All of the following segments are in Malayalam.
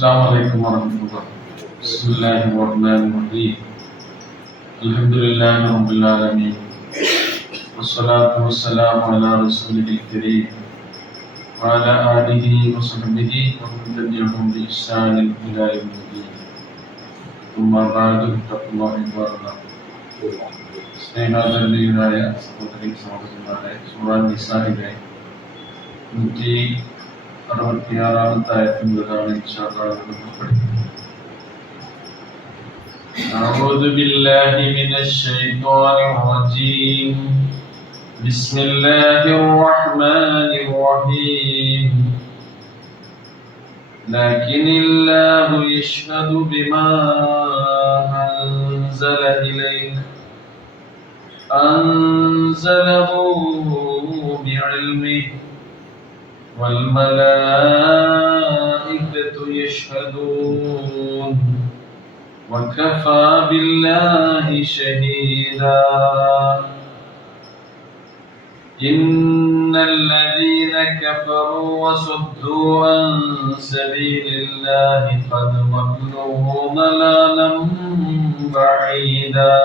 السلام عليكم ورحمة الله. بسم الله الرحمن الرحيم. الحمد لله رب العالمين. والصلاة والسلام على رسوله الكريم وعلى آله وصحبه ومن تبعهم بإحسان إلى يوم الدين. ثم بعد اتقوا الله عباد الله. സ്നേഹാദരണീയരായ സഹോദരി സഹോദരന്മാരെ, സൂറ നിസായിലെ 166-ാമത്തെ ആയത്ത് മുതലാണ് ഇൻഷാ അല്ലാഹ് നമ്മൾ പഠിക്കുന്നത്. أعوذ بالله من الشيطان الرجيم. بسم الله الرحمن الرحيم. لكن الله يشهد بما أنزل إليك أنزله بعلمه والملائكة يشهدون وكفى بالله شهيدا. إن الذين كفروا وصدوا عن سبيل الله قد ضلوا ضلالا بعيدا.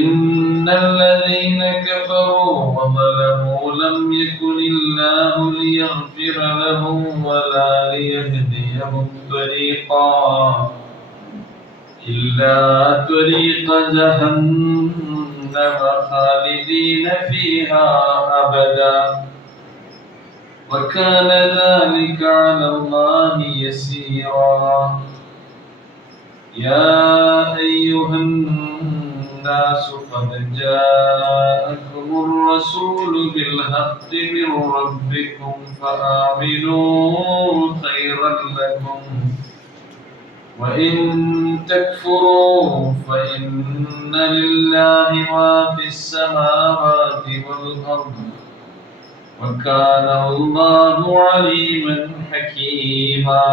إن الذين كفروا وظلموا لم يكن الله ليغفر لهم ولا ليهديهم طريقا إلا طريق جهنم خالدين فيها أبدا وكان ذلك على الله يسيرا. يا أيها الناس قد جاءكم الرسول بالحق من ربكم فآمنوا خيرا لكم وإن تكفروا فإن لله ما في السماوات والأرض وكان الله عليما حكيما.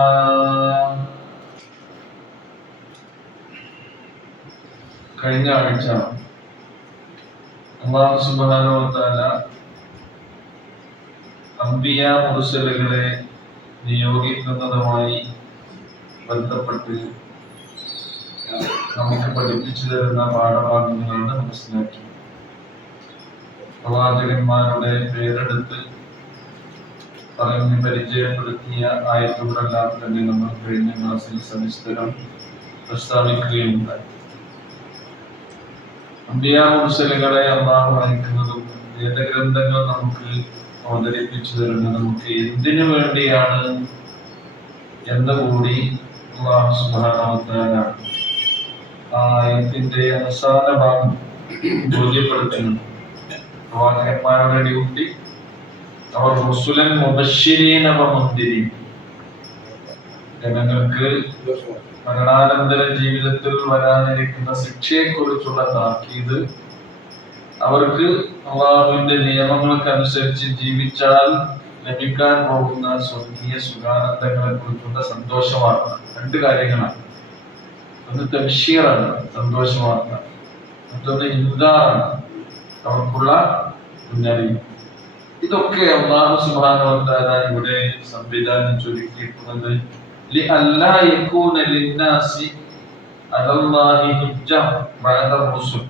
കഴിഞ്ഞ ആഴ്ച അല്ലാഹു സുബ്ഹാനഹു വ തആല അംബിയ മുർസലുകളെ നിയോഗിക്കുന്നതുമായി ബന്ധപ്പെട്ട് നമുക്ക് പഠിപ്പിച്ചു തരുന്ന പാഠഭാഗങ്ങളാണ് മനസ്സിലാക്കി. പ്രവാചകന്മാരുടെ പേരെടുത്ത് പറഞ്ഞ് പരിചയപ്പെടുത്തിയ ആയത്തുകളെല്ലാം തന്നെ നമ്മൾ കഴിഞ്ഞ ക്ലാസ്സിൽ സവിസ്തരം പ്രസ്താവിക്കുകയുണ്ടായി. അംബിയ മുർസലുകളെ അല്ലാഹു അയക്കുന്നതും വേദഗ്രന്ഥങ്ങൾ നമുക്ക് അവതരിപ്പിച്ചു തരുന്നത് നമുക്ക് എന്തിനു വേണ്ടിയാണ് എന്ന് കൂടി അല്ലാഹു സുബ്ഹാനഹു വ തആല ആയത്തിന്റെ അവസാന ഭാഗം ബോധ്യപ്പെടുത്തുന്നു. പ്രവാചകന്മാരുടെ ഡ്യൂട്ടി അവർ റസൂലൻ മുബശ്ശിരീന വ മുൻദിരീൻ, ജനങ്ങൾക്ക് മരണാനന്തര ജീവിതത്തിൽ വരാനിരിക്കുന്ന ശിക്ഷയെക്കുറിച്ചുള്ള താക്കീത്, അവർക്ക് അല്ലാഹുവിന്റെ നിയമങ്ങൾക്കനുസരിച്ച് ജീവിച്ചാൽ ലഭിക്കാൻ പോകുന്ന സ്വർഗീയ സുഖാനന്ദങ്ങളെ കുറിച്ചുള്ള സന്തോഷവാർത്ത. രണ്ട് കാര്യങ്ങളാണ്. ഒന്ന് തബ്ശീറാണ്, സന്തോഷവാർത്ത. മറ്റൊന്ന് ഇൻദാറാണ്, അവർക്കുള്ള മുന്നറിയിപ്പ്. ഇതൊക്കെ അല്ലാഹു സുബ്ഹാനഹു വ തആല ഇവിടെ സംവിധാനിച്ചൊരുക്കിയിട്ടുള്ളത് لئلا يكون للناس على الله حجة بعد الرسل.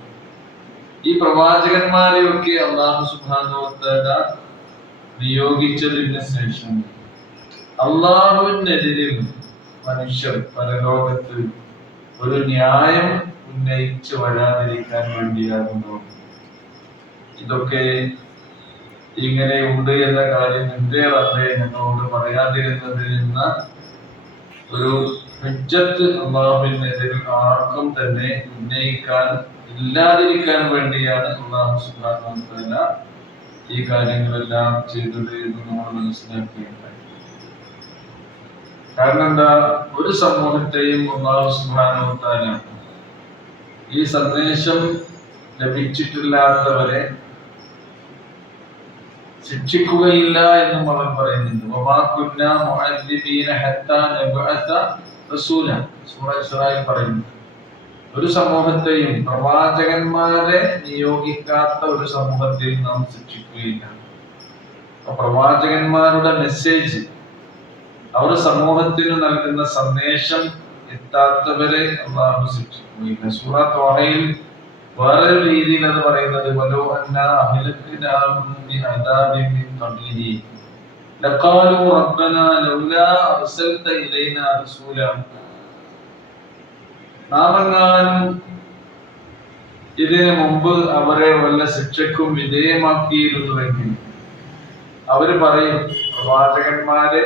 ഈ പ്രവാചകന്മാരെയൊക്കെ അല്ലാഹു സുബ്ഹാനഹു വ തആല നിയോഗിച്ചതിന് ശേഷം അല്ലാഹുവിനെതിരിൽ മനുഷ്യർ പരലോകത്ത് ഒരു ന്യായം ഉന്നയിച്ച് വരാതിരിക്കാൻ വേണ്ടിയാകുന്നു. ഇതൊക്കെ ഇങ്ങനെ ഉണ്ട് എന്ന കാര്യം എന്തേ റബ്ബേ ഞങ്ങളോട് പറയാതിരുന്നത് എന്ന ഒരു ഹുജ്ജത്ത് അല്ലാഹുവിനെതിരിൽ ആർക്കും തന്നെ ഉന്നയിക്കാൻ ഇല്ലാതിരിക്കാൻ വേണ്ടിയാണ് അല്ലാഹു സുബ്ഹാനഹു വ തആല ഈ കാര്യങ്ങളെല്ലാം ചെയ്തത് എന്ന് നമ്മൾ മനസ്സിലാക്കുകയുണ്ടായി. കാരണം എന്താ, ഒരു സമൂഹത്തെയും അല്ലാഹു സുബ്ഹാനഹു വ തആല ഈ സന്ദേശം ലഭിച്ചിട്ടില്ലാത്തവരെ ശിക്ഷിക്കുകയില്ല എന്നും അവൻ പറയുന്നുണ്ട്. വമാ കുന്നാ മുഅദ്ദിബീന ഹത്താ നബ്അസ റസൂല, സൂറ ഇസ്രായിൽ പറയുന്നു. ഒരു സമൂഹത്തെയും പ്രവാചകന്മാരെ നിയോഗിക്കാത്ത ഒരു സമൂഹത്തെയും നാം ശിക്ഷിക്കുകയില്ല. പ്രവാചകന്മാരുടെ മെസ്സേജ് അവർ സമൂഹത്തിന് നൽകുന്ന സന്ദേശം എത്താത്തവരെ അള്ളാഹു ശിക്ഷിക്കുകയില്ല. സൂറ ത്വാഹയിൽ വേറൊരു രീതിയിൽ അത് പറയുന്നത് വലോ അന്നാ അഹ്ലക്നാഹും ബിഅദാബിൻ മിൻ ഖബ്ലിഹി ലഖാലു റബ്ബനാ ലൗലാ അർസൽത ഇലൈനാ റസൂലാ. നാമെങ്ങാനും ഇതിനു മുമ്പ് അവരെ വല്ല ശിക്ഷയ്ക്കും വിധേയമാക്കിയിരുന്നുവെങ്കിൽ അവര് പറയും, പ്രവാചകന്മാരെ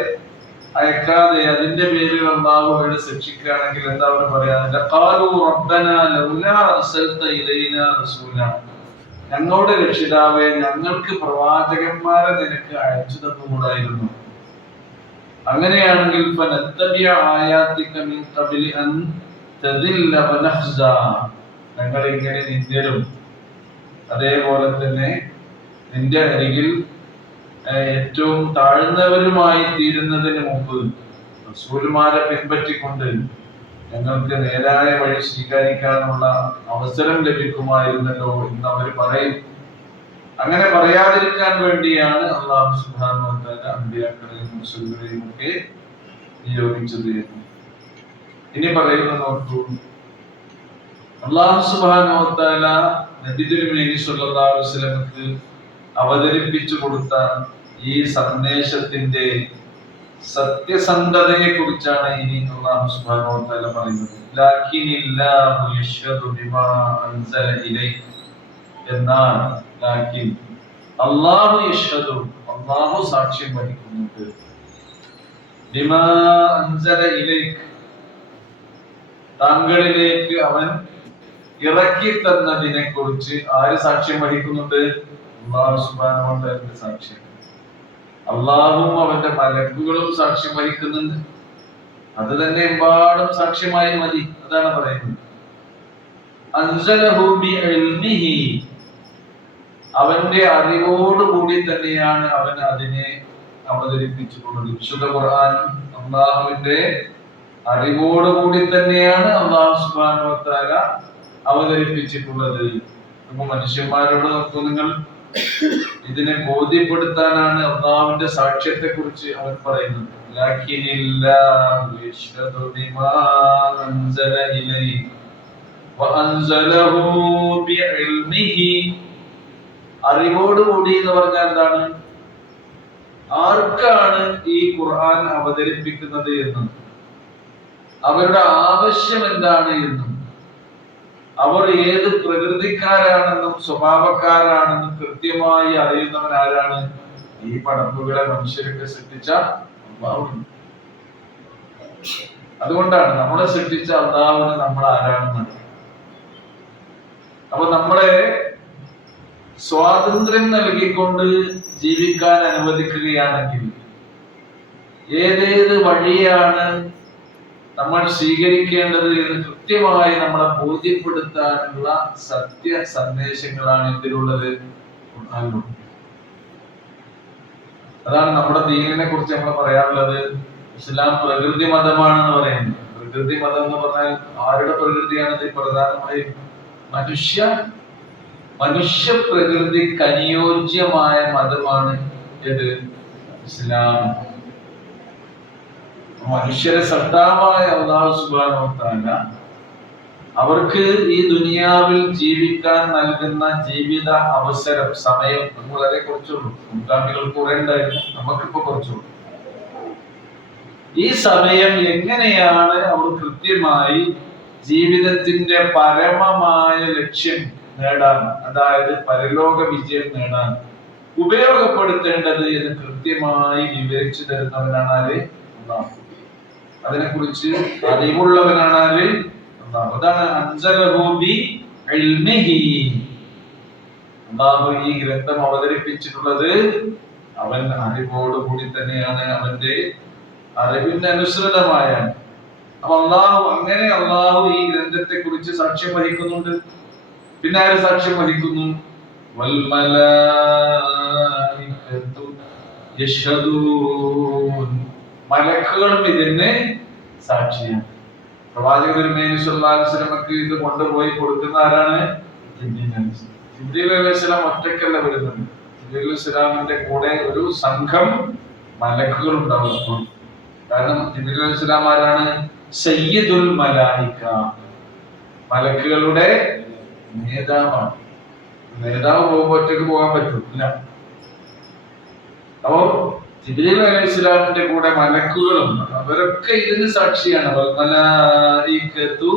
അയക്കാതെ അതിന്റെ പേരിൽ അല്ലാഹു അവരെ ശിക്ഷിക്കുകയാണെങ്കിൽ എന്താ അവർ പറയാ? ലഖാലു റബ്ബനാ ലൗലാ അർസൽത ഇലൈനാ റസൂലാ. ഞങ്ങളുടെ രക്ഷിതാവേ, ഞങ്ങൾക്ക് പ്രവാചകന്മാരെ നിനക്ക് അയച്ചു തന്നുകൂടായിരുന്നു. അങ്ങനെയാണെങ്കിൽ ഫനത്തബിഅ ആയാതിക മിൻ ഖബ്ലി അൻ തദില്ല വനഖ്സാ. ഞങ്ങൾ ഇങ്ങനെ നിന്ദരും അതേപോലെ തന്നെ നിന്റെ അരികിൽ ഏറ്റവും താഴ്ന്നവരുമായി തീരുന്നതിന് മുമ്പ് റസൂലുമാരെ പിൻപറ്റിക്കൊണ്ട് ഞങ്ങൾക്ക് നേരായ വഴി സ്വീകരിക്കാനുള്ള അവസരം ലഭിക്കുമായിരുന്നല്ലോ എന്ന് അവർ പറയും. അങ്ങനെ പറയാതിരിക്കാൻ വേണ്ടിയാണ് അല്ലാഹു സുബ്ഹാനഹു വ തആല അമ്പിയാക്കളെയും റസൂലുകളെയും ഒക്കെ നിയോഗിച്ചത്. ഇനി പറയുന്ന നോക്കൂ, അല്ലാഹു സുബ്ഹാനഹു വ തആല നബി തിരുമേനി സ്വല്ലല്ലാഹു അലൈഹി വസല്ലമക്ക് അവതരിപ്പിച്ചു കൊടുത്ത ഈ സന്ദേശത്തിന്റെ സത്യസന്ധതയെ കുറിച്ചാണ് ഇനി അല്ലാഹു സുബ്ഹാനഹു വ തആല പറയുന്നത്. ലാകിനില്ലാഹു യശ്ഹദു ബിമാ അൻസല ഇലൈക. എന്നാൽ ലാകിൻ അല്ലാഹു യശ്ഹദു, അല്ലാഹു സാക്ഷ്യം വഹിക്കുന്നുണ്ട്. ബിമാ അൻസല ഇലൈക, താങ്കളിലേക്ക് അവൻ ഇറക്കി തന്നതിനെ കുറിച്ച് ആര് സാക്ഷ്യം വഹിക്കുന്നുണ്ട്? അല്ലാഹു സുബ്ഹാനഹു വ തആല സാക്ഷ്യം. അള്ളാഹുവും അവന്റെ മലക്കുകളും സാക്ഷ്യം വഹിക്കുന്നുണ്ട്. അത് തന്നെ എമ്പാടും സാക്ഷ്യമായി മതി. അതാണ് പറയുന്നത്. അൻസലഹു ബിഇൽമിഹി, അവന്റെ അറിവോടുകൂടി തന്നെയാണ് അവൻ അതിനെ അവതരിപ്പിച്ചിട്ടുള്ളത്. വിശുദ്ധ ഖുർആൻ അള്ളാഹുവിന്റെ അറിവോടുകൂടി തന്നെയാണ് അല്ലാഹു സുബ്ഹാനഹു വ തആല അവതരിപ്പിച്ചിട്ടുള്ളത്. മനുഷ്യന്മാരോട് നോക്കൂ നിങ്ങൾ, ഇതിനെ ബോധ്യപ്പെടുത്താനാണ് അല്ലാഹുവിന്റെ സാക്ഷ്യത്തെ കുറിച്ച് അവൻ പറയുന്നത്. ലാകിനില്ലാഹു യശ്ഹദു ബിമാ അൻസല ഇലൈക വഅൻസലഹു ബിഇൽമിഹി. അറിവോടുകൂടി എന്ന് പറഞ്ഞാൽ എന്താണ്? ആർക്കാണ് ഈ ഖുർആൻ അവതരിപ്പിക്കുന്നത് എന്നും അവരുടെ ആവശ്യം എന്താണ് എന്നും അവർ ഏത് പ്രകൃതിക്കാരാണെന്നും സ്വഭാവക്കാരാണെന്നും കൃത്യമായി അറിയുന്നവൻ ആരാണ്? ഈ പടപ്പുകളെ മനുഷ്യരൊക്കെ സൃഷ്ടിച്ച അല്ലാഹുവാണ്. അതുകൊണ്ടാണ് നമ്മളെ സൃഷ്ടിച്ച അല്ലാഹുവിന് നമ്മൾ ആരാണെന്ന്. അപ്പൊ നമ്മളെ സ്വാതന്ത്ര്യം നൽകിക്കൊണ്ട് ജീവിക്കാൻ അനുവദിക്കുകയാണെങ്കിൽ ഏതേത് വഴിയാണ് നമ്മൾ സ്വീകരിക്കേണ്ടത് എന്ന് കൃത്യമായി നമ്മളെ ബോധ്യപ്പെടുത്താനുള്ള സത്യ സന്ദേശങ്ങളാണ് ഇതിലുള്ളത്. അതാണ് നമ്മുടെ ദീനിനെ കുറിച്ച് നമ്മൾ പറയാറുള്ളത്. ഇസ്ലാം പ്രകൃതി മതമാണെന്ന് പറയുന്നത്. പ്രകൃതി മതം എന്ന് പറഞ്ഞാൽ ആരുടെ പ്രകൃതിയാണത്? പ്രധാനമായും മനുഷ്യ പ്രകൃതിക്ക് അനുയോജ്യമായ മതമാണ് ഏത്? ഇസ്ലാം. മനുഷ്യരെ സൃഷ്ടാവായ അല്ലാഹു സുബ്ഹാനഹു വ തആല അവർക്ക് ഈ ദുനിയാവിൽ ജീവിക്കാൻ നൽകുന്ന ജീവിത അവസരം, സമയം വളരെ കുറച്ചുള്ളൂ. മുൻഗാമികൾക്ക് കുറെ ഉണ്ടായിരുന്നു, നമുക്കിപ്പോ കുറച്ചുള്ളൂ. ഈ സമയം എങ്ങനെയാണ് അവർ കൃത്യമായി ജീവിതത്തിന്റെ പരമമായ ലക്ഷ്യം നേടാൻ, അതായത് പരലോക വിജയം നേടാൻ ഉപയോഗപ്പെടുത്തേണ്ടത് എന്ന് കൃത്യമായി വിവരിച്ചു തരുന്നവനാണ് ആര്? അല്ലാഹു. അതിനെക്കുറിച്ച് അറിവുള്ളവനാണ് ആര്? അല്ലാഹു. അതാണ് അൻസലഹു ബിഇൽമിഹി. അല്ലാഹു ഈ ഗ്രന്ഥം അവതരിപ്പിച്ചിട്ടുള്ളത് അവൻ അറിവോടുകൂടി തന്നെയാണ്, അവന്റെ അറിവിന്റെ അനുസൃതമായ. അപ്പൊ അല്ലാഹു ഈ ഗ്രന്ഥത്തെ കുറിച്ച് സാക്ഷ്യം വഹിക്കുന്നുണ്ട്. പിന്നെ ആര് സാക്ഷ്യം വഹിക്കുന്നു? വൽ മലായികതു യശ്ഹദൂൻ. മലക്കുകളും ഇതിന് സാക്ഷിയാണ്. പ്രവാചക തിരുമേനി സ്വല്ലല്ലാഹു അലൈഹി വസല്ലമക്ക് ഇത് കൊണ്ടുപോയി കൊടുക്കുന്ന ആരാണ്? ജിബ്രീൽ അലൈഹിസ്സലാം ഒറ്റയ്ക്കല്ല വരുന്നത്. ജിബ്രീൽ അലൈഹിസ്സലാമിന്റെ കൂടെ ഒരു സംഘം മലക്കുകൾ ഉണ്ടാവും. കാരണം ജിബ്രീൽ അലൈഹിസ്സലാം ആരാണ്? സയ്യിദുൽ മലായിക, മലക്കുകളുടെ നേതാവാണ്. നേതാവ് പോകുമ്പോൾ ഒറ്റക്ക് പോകാൻ പറ്റില്ല. അപ്പോ ജിബ്രീൽ അലൈഹിസ്സലാമിന്റെ കൂടെ മലക്കുകളും അവരൊക്കെ ഇതിന് സാക്ഷിയാണ്. മലായികതു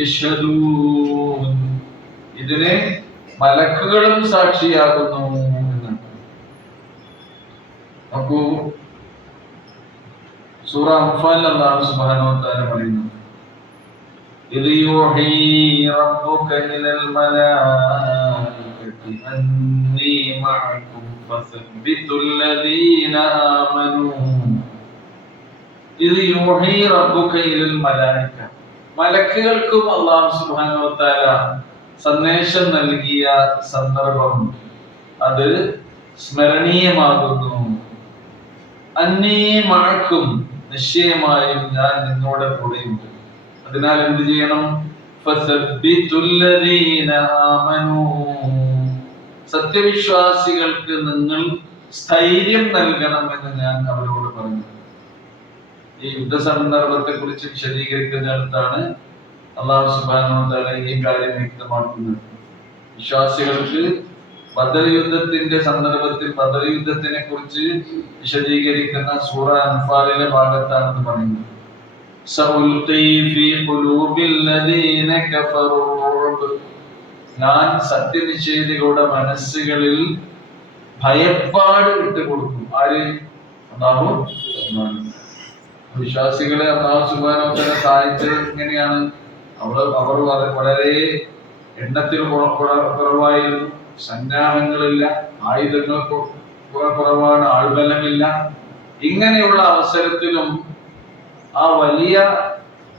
യശ്ഹദൂൻ, ഇതിനെ മലക്കുകളും സാക്ഷിയാകുന്നു എന്ന്. അപ്പോ സൂറ അൻഫാലിൽ അല്ലാഹു സുബ്ഹാനഹു വ തആല പറയുന്നു, إذ يوحي ربك إلى الملائكة أني معكم فثبتوا الذين آمنوا. إذ يوحي ربك إلى الملائكة, മലക്കുകൾക്കും അല്ലാഹു സുബ്ഹാനഹു വ തആല സന്ദേശം നൽകിയ സന്ദർഭം അത് സ്മരണീയമാകുന്നു. അന്നീ മഅക്കും, നിശ്ചയമായും ഞാൻ നിങ്ങളുടെ കൂടെയുണ്ട്. അതിനാൽ എന്ത് ചെയ്യണം? സത്യവിശ്വാസികൾക്ക് നിങ്ങൾ സ്ഥൈര്യം നൽകണം എന്ന് ഞാൻ അവരോട് പറഞ്ഞു. ഈ യുദ്ധ സന്ദർഭത്തെ കുറിച്ച് വിശദീകരിക്കുന്നിടത്താണ് അല്ലാഹു സുബ്ഹാനഹു വ തആല ഈ കാര്യം വ്യക്തമാക്കുന്നത്. വിശ്വാസികൾക്ക് ബദർ യുദ്ധത്തിന്റെ സന്ദർഭത്തിൽ ബദർ യുദ്ധത്തിനെ കുറിച്ച് വിശദീകരിക്കുന്ന സൂറ അൻഫാലിലെ ഭാഗത്താണെന്ന് പറയുന്നത്. ഞാൻ സത്യനിഷേധികളുടെ മനസ്സുകളിൽ ഭയപ്പാട് വിട്ടുകൊടുക്കും. ആര്? അല്ലാഹു. വിശ്വാസികളെ അല്ലാഹു സുബ്ഹാനഹു വ തആല സഹായിച്ചത് എങ്ങനെയാണ്? അവർ വളരെ എണ്ണത്തിൽ കുറവായിരുന്നു, സന്നാഹങ്ങളില്ല, ആയുധങ്ങൾ കുറവാണ്, ആൾബലമില്ല. ഇങ്ങനെയുള്ള അവസരത്തിലും ആ വലിയ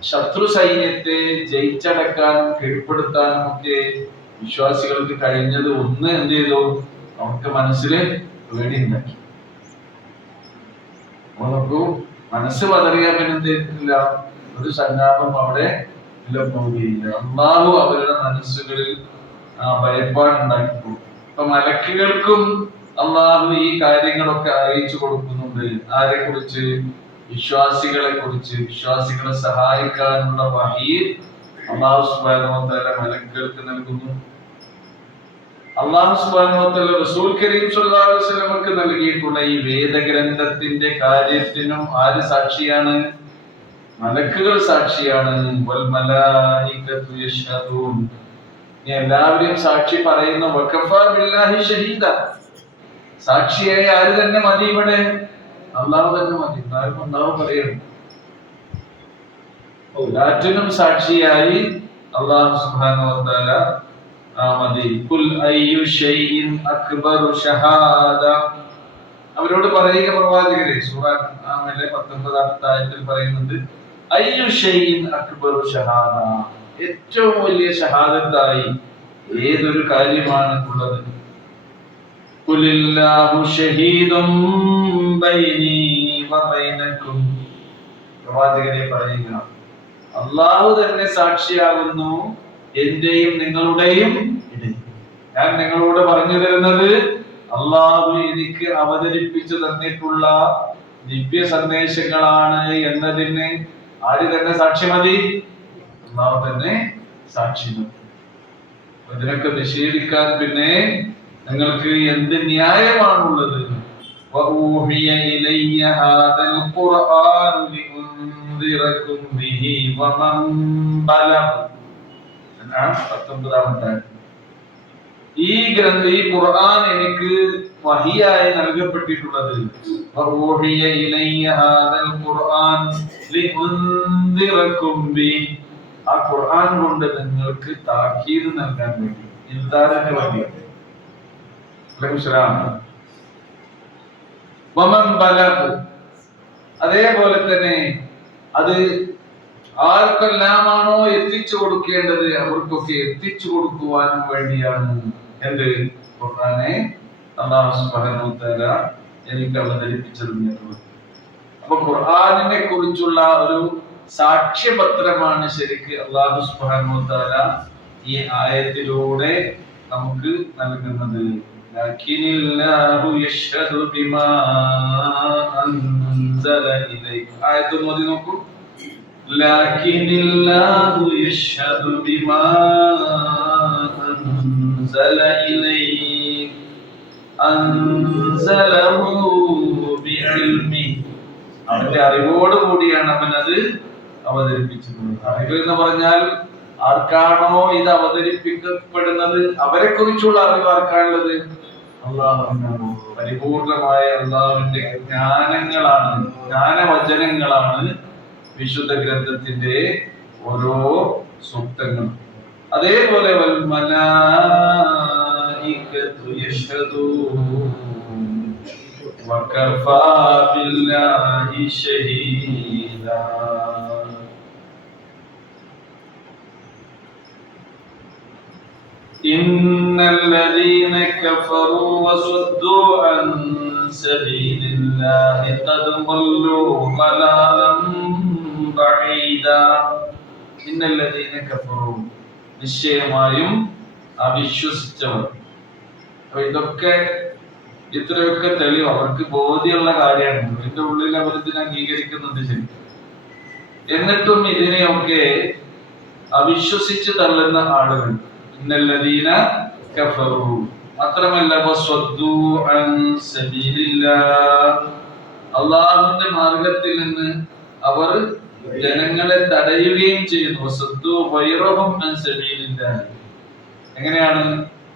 ശത്രു സൈന്യത്തെ ജയിച്ചടക്കാനും കീഴ്പ്പെടുത്താനും ഒക്കെ വിശ്വാസികൾക്ക് കഴിഞ്ഞത് ഒന്ന് എന്ത് ചെയ്തു? അവർക്ക് മനസ്സിൽ പേടിയുണ്ടാക്കി. നോക്കൂ, മനസ്സ് പതറിയാൻ പിന്നെ എന്ത് ചെയ്തിട്ടില്ല? ഒരു സന്നാപം അവിടെ പോവുകയില്ല. അല്ലാഹു അവരുടെ മനസ്സുകളിൽ ഭയപ്പാടുണ്ടാക്കി. അപ്പൊ മലക്കുകൾക്കും അല്ലാഹു ഈ കാര്യങ്ങളൊക്കെ അറിയിച്ചു കൊടുക്കുന്നുണ്ട്. ആരെ കുറിച്ച്? വിശ്വാസികളെ കുറിച്ച്. വിശ്വാസികളെ സഹായിക്കാനുള്ള വഹീ അല്ലാഹു സുബ്ഹാനഹു വ തആല മലക്കുകൾക്ക് നൽകുന്നു. അല്ലാഹു സുബ്ഹാനഹു വ തആല റസൂൽ കരീം സ്വല്ലല്ലാഹു അലൈഹി വസല്ലമക്ക് നൽകിയിട്ടുള്ള ഈ വേദഗ്രന്ഥത്തിന്റെ കാര്യത്തിനും ആര് സാക്ഷിയാണ്? മലക്കുകൾ സാക്ഷിയാണ്. വൽ മലായികതു യശ്ഹദൂൻ, എല്ലാവരും സാക്ഷി പറയുന്ന വഖഫാ ബില്ലാഹി ഷഹീദ, സാക്ഷിയായി ആര് തന്നെ മതി? ഇവിടെ അല്ലാഹു തന്നെ മതി. അല്ലാഹു പറയുന്നു, എല്ലാറ്റിനും സാക്ഷിയായി അല്ലാഹു സുബ്ഹാനഹു വ തആല മതി. ഖുൽ അയ്യു ഷൈഇൻ അക്ബറു ഷഹാദ, അവരോട് പറയുക പ്രവാചകരെ. സൂറ അൻആമിലെ 19ാമത്തെ ആയത്തിൽ പറയുന്നുണ്ട്, അയ്യു ഷൈഇൻ അക്ബറു ഷഹാദ, ഏറ്റവും വലിയ ഷഹാദത്തായി ഏതൊരു കാര്യമാണ് ഉള്ളത്? ഖുലില്ലാഹു ഷഹീദും ബൈനി വ ബൈനകും, പ്രവാചകരെ പറയുക, അല്ലാഹു തന്നെ സാക്ഷിയാകുന്നു എന്റെയും നിങ്ങളുടെയും ഇടയിൽ. ഞാൻ നിങ്ങളോട് പറഞ്ഞു തരുന്നത് അല്ലാഹു എനിക്ക് അവതരിപ്പിച്ചു തന്നിട്ടുള്ള ദിവ്യ സന്ദേശങ്ങളാണ് എന്നതിന് ആര് തന്നെ സാക്ഷി മതി? അല്ലാഹു തന്നെ സാക്ഷി മതി. ഇതിനൊക്കെ നിഷേധിക്കാൻ പിന്നെ നിങ്ങൾക്ക് എന്ത് ന്യായമാണുള്ളത്? വഊഹിയ ഇലയ്യ ഹാദൽ ഖുർആൻ ലിഉൻദിറകും ബിഹി വമൻ ബലഗ. 19ാമത്തെ ഈ ഖുർആൻ എനിക്ക് വഹിയായി നൽകപ്പെട്ടിട്ടുള്ളത്. വഊഹിയ ഇലയ്യ ഹാദൽ ഖുർആൻ ലിഉൻദിറകും ബിഹി, ആ ഖുർആൻ കൊണ്ട് നിങ്ങൾക്ക് താക്കീത് നൽകാൻ വേണ്ടി, ഇൻദാറിന് വേണ്ടി. അതേപോലെ തന്നെ അത് ആർക്കെല്ലാമാണോ എത്തിച്ചു കൊടുക്കേണ്ടത് അവർക്കൊക്കെ എത്തിച്ചു കൊടുക്കുവാനും വേണ്ടിയാണ് എന്ത് ഖുർആനെ അല്ലാഹു സുബ്ഹാനഹു വ തആല എനിക്ക് അവതരിപ്പിച്ചത്. അപ്പൊ ഖുർആനിനെ കുറിച്ചുള്ള ഒരു സാക്ഷ്യപത്രമാണ് ശരിക്ക് അല്ലാഹു സുബ്ഹാനഹു വ തആല ഈ ആയത്തിലൂടെ നമുക്ക് നൽകുന്നത്. ലകിനില്ലാഹു യശ്ഹദു ബിമാ അൻസല ഇലൈക. ആയത്ത് ഓതി നോക്കൂ. ലകിനില്ലാഹു യശ്ഹദു ബിമാ അൻസല ഇലൈക അൻസലഹു ബിഇൽമി. അവന്റെ അറിവോട് കൂടിയാണ് അവൻ അത് അവതരിപ്പിച്ചിട്ടുള്ളത്. അറിവ് എന്ന് പറഞ്ഞാൽ ആർക്കാണോ ഇത് അവതരിപ്പിക്കപ്പെടുന്നത് അവരെ കുറിച്ചുള്ള അറിവ് ആർക്കാണുള്ളത്? അല്ലാഹുവിനാണ്. പരിപൂർണമായ അല്ലാഹുവിന്റെ ജ്ഞാനങ്ങളാണ്, ജ്ഞാനവചനങ്ങളാണ് വിശുദ്ധ ഗ്രന്ഥത്തിന്റെ ഓരോ സൂക്തങ്ങളും. അതേപോലെ വൽ മലായികതു യശ്ഹദൂൻ വകഫാ ബില്ലാഹി ഷഹീദാ. ഇന്നല്ലദീന കഫറൂ വസദ്ദൂ അൻ സബീലില്ലാഹി ഖദ് ളല്ലൂ ളലാലൻ ബഈദാ. ഇന്നല്ലദീന കഫറൂ, നിശ്ചയമായും അവിശ്വസിച്ചവർ. ഇത്രയൊക്കെ തെളിവ് അവർക്ക് ബോധ്യമുള്ള കാര്യമാണ്. ഇതിന്റെ ഉള്ളിൽ അവർ ഇതിനെ അംഗീകരിക്കുന്നുണ്ട് ശരി. എന്നിട്ടും ഇതിനെയൊക്കെ അവിശ്വസിച്ച് തള്ളുന്ന ആളുകൾ. ഇന്നല്ലദീന കഫറൂ, മാത്രമല്ല വസ്വദ്ദൂ അൻ സബീലില്ലാഹ്, അല്ലാഹുവിന്റെ മാർഗ്ഗത്തിൽ നിന്ന് അവർ ജനങ്ങളെ തടയുകയും ചെയ്യുന്നു. വസ്വദ്ദൂ ഗൈറഹും അൻ സബീലില്ലാഹ്. എങ്ങനെയാണ്?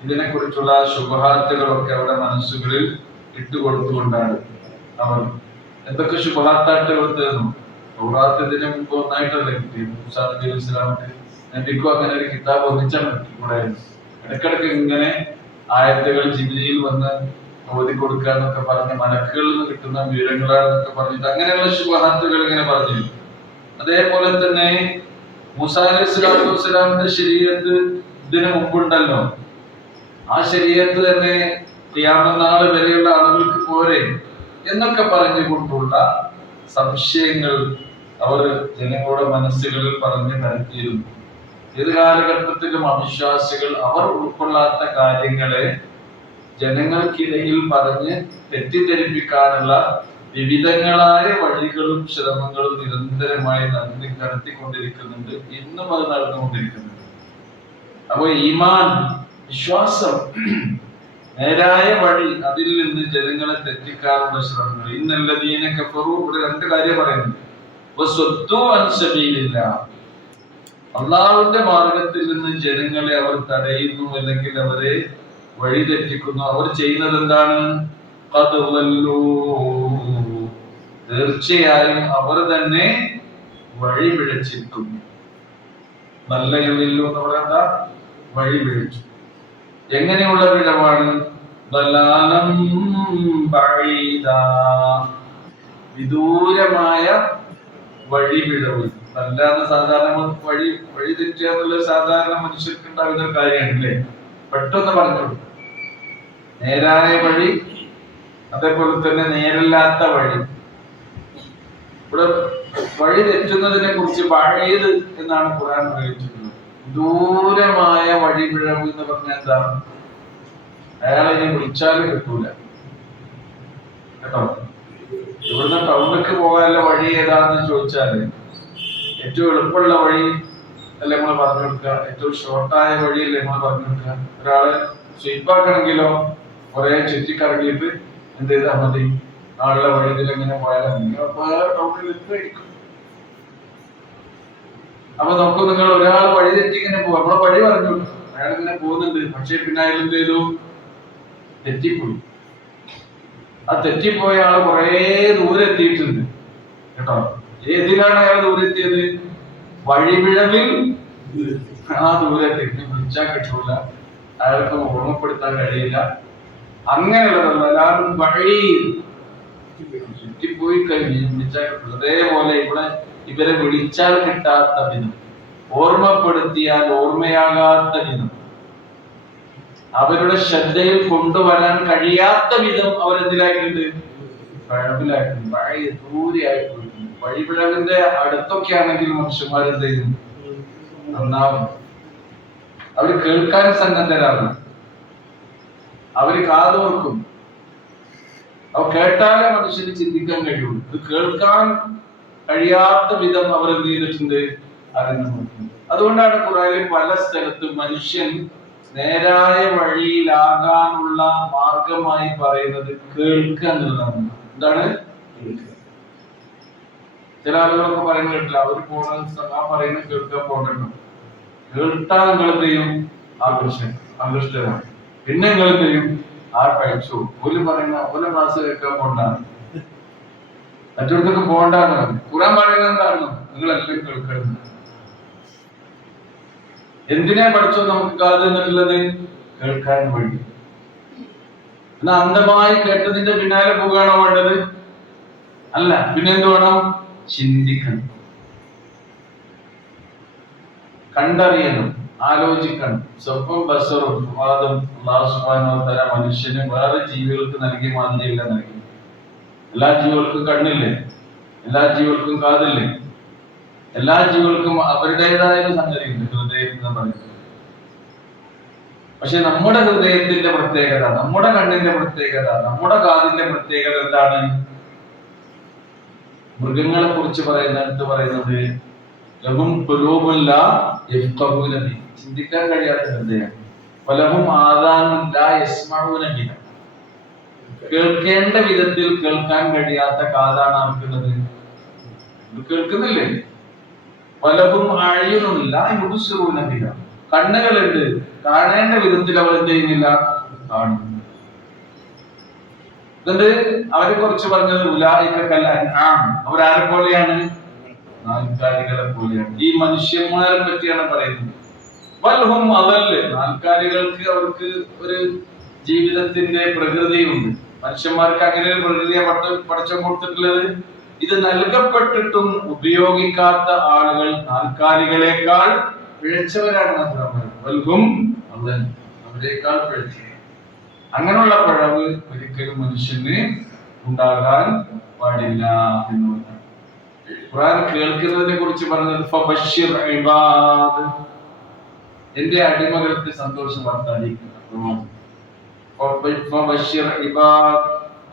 ഇതിനെ കുറിച്ചുള്ള ശുബഹാത്തുകളൊക്കെ അവരുടെ മനസ്സുകളിൽ ഇട്ടുകൊടുത്തുകൊണ്ടാണ് അവർ എന്തൊക്കെ ശുബഹാത്തായിട്ട് കൊടുത്തിരുന്നു. തൗറാത്ത് ഇതിന് മുമ്പ് ഒന്നായിട്ടല്ലേ കിട്ടി. മൂസാ നബി അലൈഹി സ്വലാമിന് നബിക്കും അങ്ങനെ ഒരു കിതാബ് ഒന്നിച്ചാണ് കിട്ടിക്കൂടായിരുന്നു. ഇടക്കിടക്ക് ഇങ്ങനെ ആയത്തുകൾ ജിബ്രീൽ വന്ന് ഓതി കൊടുക്കുക എന്നൊക്കെ പറഞ്ഞ് മലക്കുകളിൽ നിന്ന് കിട്ടുന്ന വിവരങ്ങളാണെന്നൊക്കെ പറഞ്ഞിട്ട് അങ്ങനെയുള്ള ശുബഹാത്തുകൾ ഇങ്ങനെ പറഞ്ഞു. അതേപോലെ തന്നെ മൂസാ അലൈഹി സ്വലാത്തു വസ്സലാമിന്റെ ശരീഅത്ത് ഇതിന് മുമ്പുണ്ടല്ലോ, ആ ശരീഅത്ത് തന്നെ ഖിയാമത്ത് നാൾ വരെയുള്ള ആളുകൾക്ക് പോരെ എന്നൊക്കെ പറഞ്ഞുകൊണ്ടുള്ള സംശയങ്ങൾ അവർ ജനങ്ങളുടെ മനസ്സുകളിൽ പറഞ്ഞ് പരത്തിയിരുന്നു. ഏത് കാലഘട്ടത്തിലും അവിശ്വാസികൾ അവർ ഉൾക്കൊള്ളാത്ത കാര്യങ്ങളെ ജനങ്ങൾക്കിടയിൽ പറഞ്ഞ് തെറ്റിദ്ധരിപ്പിക്കാനുള്ള വിവിധങ്ങളായ വഴികളും ശ്രമങ്ങളും നിരന്തരമായി നടത്തിക്കൊണ്ടിരിക്കുന്നുണ്ട്. ഇന്നും അത് നടന്നുകൊണ്ടിരിക്കുന്നുണ്ട്. അപ്പൊ ഈമാൻ, വിശ്വാസം, നേരായ വഴി, അതിൽ നിന്ന് ജനങ്ങളെ തെറ്റിക്കാനുള്ള ശ്രമങ്ങൾ. ഇന്നല്ലദീന കഫറൂ, ഇവിടെ രണ്ട് കാര്യം പറയുന്നുണ്ട്. വസ്വദ്ദൂ അൻ സബീലില്ലാഹ്, അല്ലാഹുവിന്റെ മാർഗ്ഗത്തിൽ നിന്ന് ജനങ്ങളെ അവർ തടയുന്നു, അല്ലെങ്കിൽ അവരെ വഴിതെറ്റിക്കുന്നു. അവർ ചെയ്യുന്നത് എന്താണ്? ഖദ് ളല്ലൂ, തീർച്ചയായും അവർ തന്നെ വഴി പിഴച്ചിരിക്കുന്നു. നല്ല യളില്ലു എന്ന് പറയുന്ന വഴി പിഴച്ചു. എങ്ങനെയുള്ള പിഴവാണ്? ളലാലൻ ബഈദാ, വിദൂരമായ വഴി പിഴവ്. അല്ലാതെ സാധാരണ വഴി തെറ്റുക എന്നുള്ള സാധാരണ മനുഷ്യർക്ക് ഉണ്ടാകുന്ന കാര്യമാണ് അല്ലേ? പെട്ടെന്ന് പറഞ്ഞു കൊടുക്കും. നേരായ വഴി, അതേപോലെ തന്നെ നേരല്ലാത്ത വഴി. ഇവിടെ വഴി തെറ്റുന്നതിനെ കുറിച്ച് ബഈദ് എന്നാണ് ഖുർആൻ പ്രയോഗിച്ചിട്ടുള്ളത്. ദൂരമായ വഴി പിഴവ് എന്ന് പറഞ്ഞാൽ എന്താണ്? അയാളെ ഇനി വിളിച്ചാലും കിട്ടൂല കേട്ടോ. ഇവിടുന്ന് ടൗണിലേക്ക് പോകാനുള്ള വഴി ഏതാണെന്ന് ചോദിച്ചാല് ഏറ്റവും എളുപ്പമുള്ള വഴി അല്ലെ നമ്മൾ പറഞ്ഞു കൊടുക്കുക, ഏറ്റവും ഷോർട്ടായ വഴിയല്ലേ നമ്മൾ പറഞ്ഞു കൊടുക്കുക. ഒരാളെ സ്വീപ്പാക്കണമെങ്കിലോ കുറെ ചുറ്റിക്കറങ്ങിയിട്ട് എന്ത് ചെയ്താൽ മതി? ആളുടെ വഴിയിൽ എങ്ങനെ പോയാലും ടൗണിൽ എത്തുമായിരിക്കും. അപ്പൊ നോക്കൂ, നിങ്ങൾ ഒരാൾ വഴി തെറ്റി ഇങ്ങനെ പോകും, നമ്മളെ വഴി പറഞ്ഞു കൊടുക്കും, അയാൾ ഇങ്ങനെ പോകുന്നുണ്ട്, പക്ഷെ പിന്നെ അയാൾ എന്ത് ചെയ്തു? തെറ്റിപ്പോയി. ആ തെറ്റിപ്പോയ ആള് കുറെ ദൂരെ എത്തിയിട്ടുണ്ട് കേട്ടോ. ഏതിലാണ് അയാൾ ദൂരെ എത്തിയത്? വഴിപിഴവിൽ ആ ദൂരത്തെ വിളിച്ചാൽ കിട്ടൂല, അയാൾക്ക് ഓർമ്മപ്പെടുത്താൻ കഴിയില്ല. അങ്ങനെയുള്ളതല്ല, എല്ലാവരും വഴി ചുറ്റിപ്പോയി കഴിഞ്ഞ് വിളിച്ചാൽ കിട്ടില്ല. അതേപോലെ ഇവിടെ ഇവരെ വിളിച്ചാൽ കിട്ടാത്ത വിധം, ഓർമ്മപ്പെടുത്തിയാൽ ഓർമ്മയാകാത്ത വിധം, അവരുടെ ശ്രദ്ധയിൽ കൊണ്ടുവരാൻ കഴിയാത്ത വിധം അവരെന്തിലായിട്ടുണ്ട്? പിഴവിലായിട്ടുണ്ട്. വഴി ദൂരെയായിട്ടുണ്ട്. വഴിപിഴവിന്റെ അടുത്തൊക്കെ ആണെങ്കിൽ മനുഷ്യന്മാരെന്ത് ചെയ്യും? നന്നാവും. അവർ കേൾക്കാൻ സന്നദ്ധരാണ്. അവര് കാതോർക്കും. അവ കേട്ടാലേ മനുഷ്യന് ചിന്തിക്കാൻ കഴിയുള്ളൂ. ഇത് കേൾക്കാൻ കഴിയാത്ത വിധം അവർ എന്ത് ചെയ്തിട്ടുണ്ട്, അറിഞ്ഞു. അതുകൊണ്ടാണ് ഖുർആനിൽ പല സ്ഥലത്തും മനുഷ്യൻ നേരായ വഴിയിലാകാനുള്ള മാർഗമായി പറയുന്നത് കേൾക്കുക എന്നുള്ളതാണ്. എന്താണ് കേൾക്കുക? ചില ആളുകളൊക്കെ പറയുന്നത് കേട്ടില്ല, അവർ പോണ ആ പറയുന്നത് കേൾക്കാൻ പോകണ്ടോ, കേട്ടാൽ നിങ്ങൾ എന്ത് ചെയ്യും, ആകൃഷ്ടരാണ്. പിന്നെ നിങ്ങൾ എന്ത് ചെയ്യും, ആ കഴിച്ചു ഓല് പറയുന്ന ഓലെ ക്ലാസ് കേൾക്കാൻ പോണ്ടാണ്, മറ്റൊരുത്തൊക്കെ പോകണ്ടാന്ന്. ഖുർആൻ പറയുന്നത് എന്താണോ, നിങ്ങളെല്ലാം കേൾക്കണം. എന്തിനാ പഠിച്ചോ നമുക്ക് കാത് എന്നുള്ളത്? കേൾക്കാൻ വേണ്ടി. എന്നാ അന്ധമായി കേട്ടതിന്റെ പിന്നാലെ പോവുകയാണോ വേണ്ടത്? അല്ല. പിന്നെ എന്ത് വേണം? ചിന്തിക്കണം, കണ്ടറിയണം, ആലോചിക്കണം. സ്വപ്പം ബസറും വാദം അല്ലാഹു സുബ്ഹാനഹു വ തആല മനുഷ്യന് വേറെ ജീവികൾക്ക് നൽകിയ മാതിരിയല്ല നൽകി. എല്ലാ ജീവികൾക്കും കണ്ണില്ലേ, എല്ലാ ജീവികൾക്കും കാതില്ലേ, എല്ലാ ജീവികൾക്കും അവരുടേതായ സംഗതിയുണ്ട്, ഹൃദയം എന്ന് പറയുന്നത്. പക്ഷെ നമ്മുടെ ഹൃദയത്തിന്റെ പ്രത്യേകത, നമ്മുടെ കണ്ണിന്റെ പ്രത്യേകത, നമ്മുടെ കാതിന്റെ പ്രത്യേകത എന്താണ്? മൃഗങ്ങളെ കുറിച്ച് പറയുന്നിടത്ത് പറയുന്നത് ലഹും ഖുലൂബുൻ ലാ യഫ്ഖഹൂന ബിഹ, ചിന്തിക്കാൻ കഴിയാത്ത ഹൃദയം. വലഹും ആദാനുൻ ലാ യസ്മഊന ബിഹ, കേൾക്കേണ്ട വിധത്തിൽ കേൾക്കാൻ കഴിയാത്ത കാതാണ് അവർക്കുള്ളത്. കേൾക്കുന്നില്ലേ? വലഹും അഅ്യുനുൻ ലാ യുബ്സിറൂന ബിഹ, കണ്ണുകളുണ്ട്, കാണേണ്ട വിധത്തിൽ അവർ എന്ത് ചെയ്യുന്നില്ല, കാണുന്നു. എന്നിട്ട് അവരെ കുറിച്ച് പറഞ്ഞത് ഉലൈക കൽ അൻആം, അവരാരെ പോലെയാണ്? നാൽക്കാലികളെ പോലെയാണ്. ഈ മനുഷ്യന്മാരെ പറ്റിയാണ് പറയുന്നത്. വൽഹും അദല്ല്, നാൽക്കാലികൾക്ക് അവർക്ക് ഒരു ജീവിതത്തിന്റെ പ്രകൃതിയുണ്ട്. മനുഷ്യന്മാർക്ക് അങ്ങനെ ഒരു പ്രകൃതിയെ പടച്ചവൻ കൊടുത്തിട്ടുള്ളത്. ഇത് നൽകപ്പെട്ടിട്ടും ഉപയോഗിക്കാത്ത ആളുകൾ നാൽക്കാലികളെക്കാൾ പിഴച്ചവരാണ്. വൽഹും അദല്ല്, അവരെക്കാൾ പിഴച്ചവർ. അങ്ങനെയുള്ള പിഴവ് ഒരിക്കലും മനുഷ്യന് ഉണ്ടാകാൻ പാടില്ല എന്നുള്ളതാണ്. ഖുർആൻ കേൾക്കുന്നതിനെ കുറിച്ച് പറഞ്ഞത് ഫബശ്ശിർ ഇബാദ്, എന്റെ അടിമകൾക്ക് സന്തോഷം വാർത്തടിക്കുക. ഫബശ്ശിർ ഇബാദ്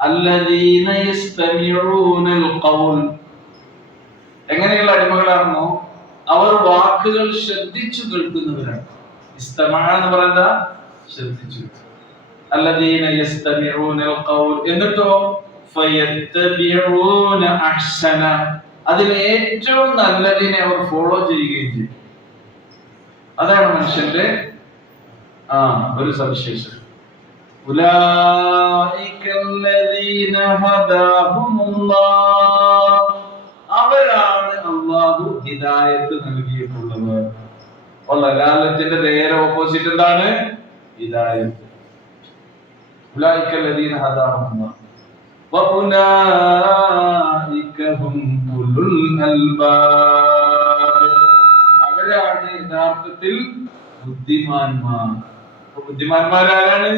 അല്ലദീന യസ്തമിഊനൽ ഖൗൽ, എങ്ങനെയുള്ള അടിമകളാണെന്നോ അവർ വാക്കുകൾ ശ്രദ്ധിച്ചു കേൾക്കുന്നവരാണ്. ഇസ്തമഅ എന്ന് പറയുന്നത് ശ്രദ്ധിച്ചു. അല്ലദീന യസ്തമിഊനൽ ഖൗൽ, എന്നിട്ടോ ഫയത്തബിഊന അഹ്സന, അതിൽ ഏറ്റവും നല്ലതിനെ അവർ ഫോളോ ചെയ്യുകയും ചെയ്യും. അതാണ് മനുഷ്യന്റെ ഒരു സവിശേഷത. ഉലൈകല്ലദീന ഹദാഹുമുല്ലാഹ്, അവരാണ് അല്ലാഹു ഹിദായത്ത് നൽകിയിട്ടുള്ളവർ. ലലാലത്തിന്റെ നേരെ ഓപ്പോസിറ്റ് എന്താണ്? ഹിദായത്ത്. ഉലൈകല്ലദീന ഹദാഹുമുല്ലാഹ് വഉലൈക ഹും ഉലുൽ അൽബാബ്, അവരാണ് യഥാർത്ഥത്തിൽ ബുദ്ധിമാന്മാർ. ബുദ്ധിമാന്മാരാരാണ്?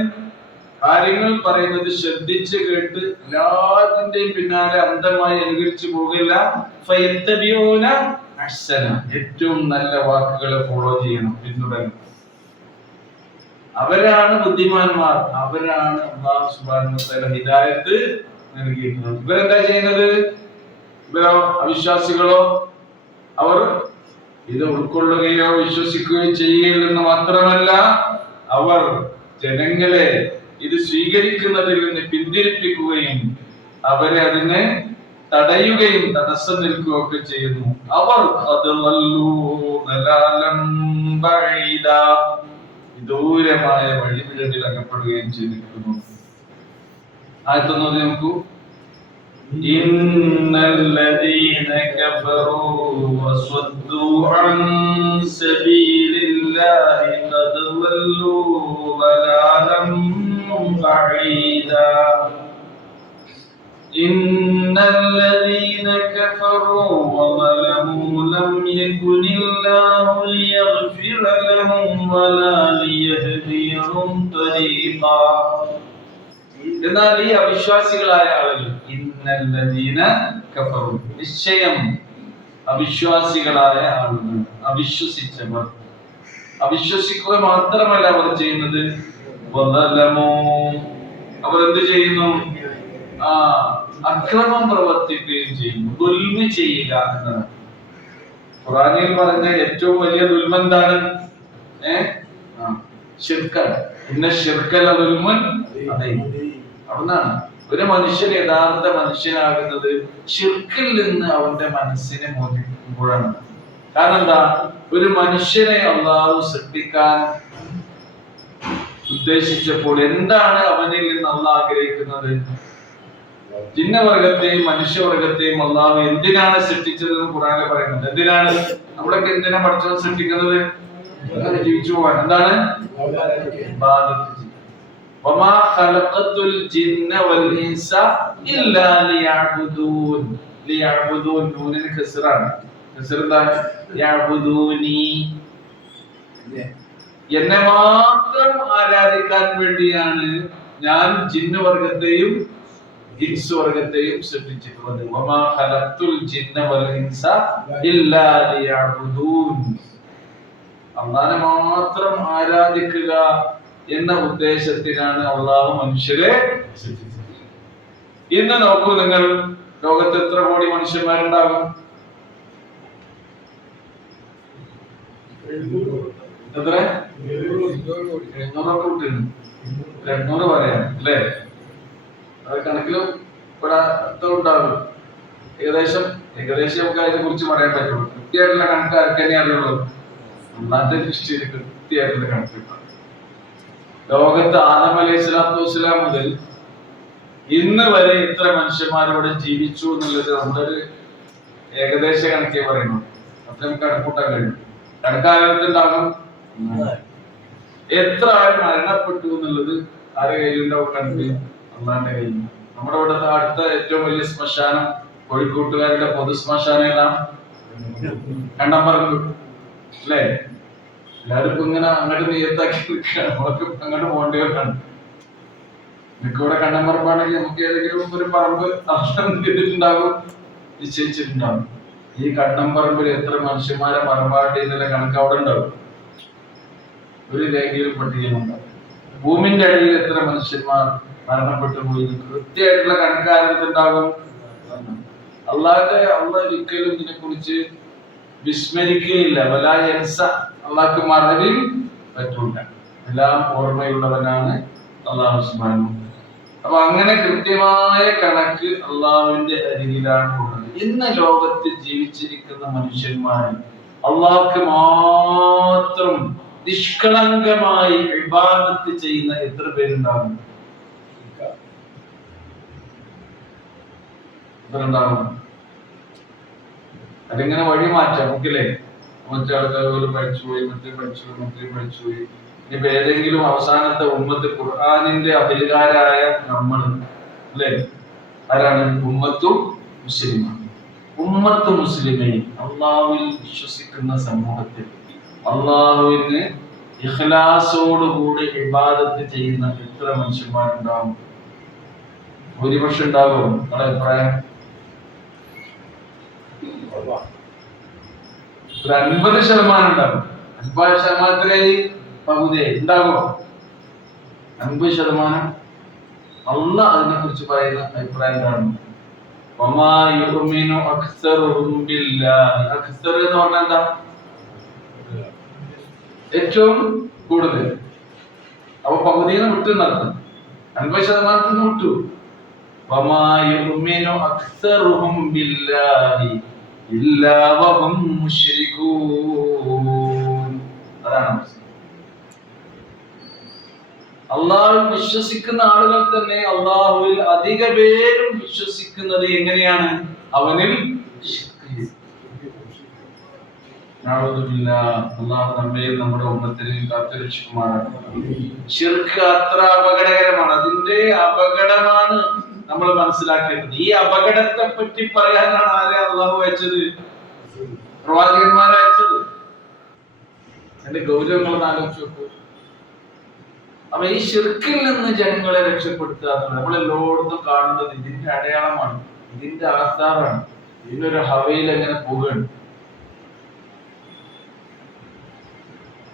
കാര്യങ്ങൾ പറയുന്നത് ശ്രദ്ധിച്ച് കേട്ട് എല്ലാത്തിന്റെയും പിന്നാലെ അന്ധമായി അനുകരിച്ചു പോകില്ല. ഫയത്തബിഊന അഹ്സന, ഏറ്റവും നല്ല വാക്കുകളെ ഫോളോ ചെയ്യണം, പിന്തുടരണം. അവരാണ് ബുദ്ധിമാന്മാർ. അവരാണ് അല്ലാഹു സുബ്ഹാനഹു വ തആല ഹിദായത്ത് നൽകിയിട്ടുള്ളത്. ഇവരെന്താ ചെയ്യുന്നത്? ഇവരോ അവിശ്വാസികളോ അവർ ഇത് ഉൾക്കൊള്ളുകയോ വിശ്വസിക്കുകയോ ചെയ്യില്ലെന്ന് മാത്രമല്ല, അവർ ജനങ്ങളെ ഇത് സ്വീകരിക്കുന്നതിൽ നിന്ന് പിന്തിരിപ്പിക്കുകയും അവരെ അതിനെ തടയുകയും തടസ്സം നിൽക്കുകയൊക്കെ ചെയ്യുന്നു. അവർ വിദൂരമായ വഴിപിഴവിൽ അകപ്പെടുകയും ചെയ്തിരിക്കുന്നു. ആയത്തൊന്നത് നോക്കൂ. ഇന്നല്ലദീന കഫറൂ വസദ്ദൂ അൻ സബീലില്ലാഹി ഖദ് വല്ലൂ വലാലം ബഈദാ. ഇന്നല്ലദീന കഫറൂ വളമൂ ലം യകുനില്ലാഹു ലിയഗ്ഫിറ ലഹും വലാ ലിയഹ്ദിയഹും തരീഖാ. എന്നാൽ ഈ അവിശ്വാസികളായ ആളുകൾ, ഇന്നല്ലദീന കഫറു, നിശ്ചയം അവിശ്വാസികളായ ആളുകൾ, അവിശ്വസിച്ചവർ, അവിശ്വസിക്കുക മാത്രമല്ല അവർ ചെയ്യുന്നത്, അവർ എന്ത് ചെയ്യുന്നു? അക്രമം പ്രവർത്തിക്കുകയും ചെയ്യുന്നു. ദുൽമ ചെയ്യുക എന്നതാണ് ഖുർആനിൽ പറഞ്ഞ ഏറ്റവും വലിയ ദുൽമ എന്താണ്? ശിർക്കാണ്. ഇന്ന ശിർക്കല ദുൽമുൻ അദീം. അവിടുന്നാണ് ഒരു മനുഷ്യൻ യഥാർത്ഥ മനുഷ്യനാകുന്നത് ശിർക്കിൽ നിന്ന് അവന്റെ മനസ്സിനെ മോചിപ്പിക്കുമ്പോഴാണ്. കാരണം എന്താ? ഒരു മനുഷ്യനെ അല്ലാഹു സൃഷ്ടിക്കാൻ ഉദ്ദേശിച്ചപ്പോൾ എന്താണ് അവനിൽ നിന്ന് അല്ലാഹു ആഗ്രഹിക്കുന്നത്? ജിന്നവർഗത്തെയും മനുഷ്യവർഗത്തെയും അല്ലാഹു എന്തിനാണ് സൃഷ്ടിച്ചതെന്ന് ഖുർആനിൽ പറയുന്നുണ്ട്. എന്തിനാണ്? നമ്മളൊക്കെ എന്തിനാ പഠിച്ചത് സൃഷ്ടിക്കുന്നത്? ജീവിച്ചു പോകാൻ. എന്താണ്? വമാ ഖലഖതുൽ ജിന്ന വൽ ഇൻസ ഇല്ലാ ലിയഅബുദൂൻ. ലിയഅബുദൂൻ നൂനിന് കസ്റാണ്. കസ്ർ എന്താണ്? യഅബുദൂനി, എന്നെ മാത്രം ആരാധിക്കാൻ വേണ്ടിയാണ് ഞാൻ ജിന്ന വർഗത്തെയും ഇൻസ് വർഗത്തെയും സൃഷ്ടിച്ചിട്ടുള്ളത്. വമാ ഖലഖതുൽ ജിന്ന വൽ ഇൻസ ഇല്ലാ ലിയഅബുദൂൻ. അല്ലാഹുവിനെ മാത്രം ആരാധിക്കുക എന്ന ഉദ്ദേശത്തിനാണ് അല്ലാഹു മനുഷ്യരെ സൃഷ്ടിച്ചത്. ഇന്ന് നോക്കൂ നിങ്ങൾ, ലോകത്ത് എത്ര കോടി മനുഷ്യന്മാരുണ്ടാകും? എത്ര? 800 പറയാം അല്ലേ? അത് കണക്കിലും ഇവിടെ ഉണ്ടാകും. ഏകദേശം നമുക്ക് അതിനെ കുറിച്ച് പറയാൻ പറ്റുള്ളൂ. കൃത്യമായിട്ടുള്ള കണക്ക് ആർക്ക് തന്നെ അറിയുള്ളൂ? അല്ലാഹുവിന്റെ ദൃഷ്ടിയിൽ കൃത്യമായിട്ടുള്ള കണക്ക്. ലോകത്ത് ആദം അലൈഹി സ്വലാത്തു വസ്സലാം മുതൽ ഇന്ന് വരെ എത്ര മനുഷ്യന്മാരോട് ജീവിച്ചു എന്നുള്ളത് നമ്മളൊരു ഏകദേശ കണക്കേ പറയുന്നു. അത്ര നമുക്ക് കണക്കൂട്ടാൻ കഴിയും. കണക്കാലത്തുണ്ടാകും. എത്ര ആൾ മരണപ്പെട്ടു എന്നുള്ളത് ആരുടെ കയ്യിലുണ്ടാവും? കണക്ക് അള്ളാന്റെ കയ്യിൽ. നമ്മുടെ ഇവിടുത്തെ അടുത്ത ഏറ്റവും വലിയ ശ്മശാനം കോഴിക്കോട്ടുകാരുടെ പൊതു ശ്മശാനം ഏതാ? കണ്ടംപറമ്പ് അല്ലേ? എല്ലാവരും ഇപ്പൊ ഇങ്ങനെ അങ്ങോട്ട് നിയത്താക്കി നിൽക്കുകയാണ്. നമ്മളൊക്കെ അങ്ങോട്ട് പോകേണ്ടവരാണ്. നിങ്ങൾക്ക് ഇവിടെ കണ്ടംപറമ്പാണെങ്കിൽ നമുക്ക് ഏതെങ്കിലും ഒരു പറമ്പ് ചെയ്തിട്ടുണ്ടാകും, നിശ്ചയിച്ചിട്ടുണ്ടാകും. ഈ കണ്ടംപറമ്പിൽ എത്ര മനുഷ്യന്മാരെ മറമാടി എന്നുള്ള കണക്ക് അവിടെ ഉണ്ടാവും. ഒരു രേഖയിൽ പട്ടികയിലുണ്ടാവും. ഭൂമിന്റെ അടിയിൽ എത്ര മനുഷ്യന്മാർ മരണപ്പെട്ടു പോയി കൃത്യമായിട്ടുള്ള കണക്കാരത്തുണ്ടാകും. അള്ളാഹ് ഒരിക്കലും ഇതിനെ കുറിച്ച് വിസ്മരിക്കുകയില്ല. അള്ളാഹ്ക്ക് മറവിൽ പറ്റൂല. എല്ലാം ഓർമ്മയുള്ളവനാണ് അള്ളാഹു സുബ്ഹാനഹു. അപ്പൊ അങ്ങനെ കൃത്യമായ കണക്ക് അള്ളാഹുവിന്റെ അരികിലാണ് ഉള്ളത്. ഇന്ന് ലോകത്ത് ജീവിച്ചിരിക്കുന്ന മനുഷ്യന്മാർ അള്ളാഹ്ക്ക് മാത്രം നിഷ്കളങ്കമായി ഇബാദത്ത് ചെയ്യുന്ന എത്ര പേരുണ്ടാകും? അതിങ്ങനെ വഴി മാറ്റാം നമുക്കല്ലേ? മറ്റേ ആൾക്കാർ പോലും പഠിച്ചുപോയി, മറ്റേ പഠിച്ചുപോയി. ഇനിയിപ്പോ ഏതെങ്കിലും അവസാനത്തെ ഉമ്മത്ത് ഖുർആനിന്റെ അഭികാരായ നമ്മൾ അല്ലേ? ആരാണ്? ഉമ്മത്തു മുസ്ലിമീൻ. അള്ളാഹുവിൽ വിശ്വസിക്കുന്ന സമൂഹത്തിൽ അള്ളാഹുവിന് ഇഖ്ലാസോടുകൂടി ഇബാദത്ത് ചെയ്യുന്ന എത്ര മനുഷ്യന്മാരുണ്ടാവും? ഭൂരിപക്ഷം ഉണ്ടാകും? നിങ്ങളുടെ അഭിപ്രായം? ഒരു 50% ഉണ്ടാകും. 50%ത്തിലായി പകുതിയായി ഉണ്ടാകുമോ? 50%. അള്ളാഹ് അതിനെ കുറിച്ച് പറയുന്ന അഭിപ്രായം എന്താണ്? വമാ യുഅ്മിനു അക്സറുഹും ബില്ലാഹി. അക്സർ എന്ന് പറഞ്ഞാൽ എന്താ? ഏറ്റവും കൂടുതൽ. അപ്പൊ പകുതിന്ന് വിട്ടു നടത്തും. 50% വിട്ടു. വമാ യുഅ്മിനു അക്സറുഹും ബില്ലാഹി ഇല്ലാ വഹും മുശ്രികൂൻ. അതാണ് അള്ളാഹുവിൽ വിശ്വസിക്കുന്ന ആളുകൾ തന്നെ അള്ളാഹുവിൽ അധിക പേരും വിശ്വസിക്കുന്നത് എങ്ങനെയാണ്? അവനിൽ അള്ളാഹു നമ്മയും നമ്മുടെ ഉമ്മത്തിനെയും കാത്തുരക്ഷിക്കുമാറാണ്. ശിർക്ക് അത്ര അപകടകരമാണ്. അതിന്റെ അപകടമാണ് നമ്മൾ മനസ്സിലാക്കേണ്ടത്. ഈ അപകടത്തെ പറ്റി പറയാനാണ് ആരെ അള്ളാഹു അയച്ചത്? പ്രവാചകന്മാരെ അയച്ചത്. എന്റെ ഗൗരവങ്ങൾ ആലോചിച്ച് നോക്കൂ. അപ്പൊ ഈ ശിർക്കിൽ നിന്ന് ജനങ്ങളെ രക്ഷപ്പെടുത്തുക എന്നുള്ളത് നമ്മളെല്ലായിടത്തും കാണുന്നത് ഇതിന്റെ അടയാളമാണ്, ഇതിന്റെ ആധാറാണ്. ഇതിനൊരു ഹവയിൽ എങ്ങനെ പോവുകയാണ്,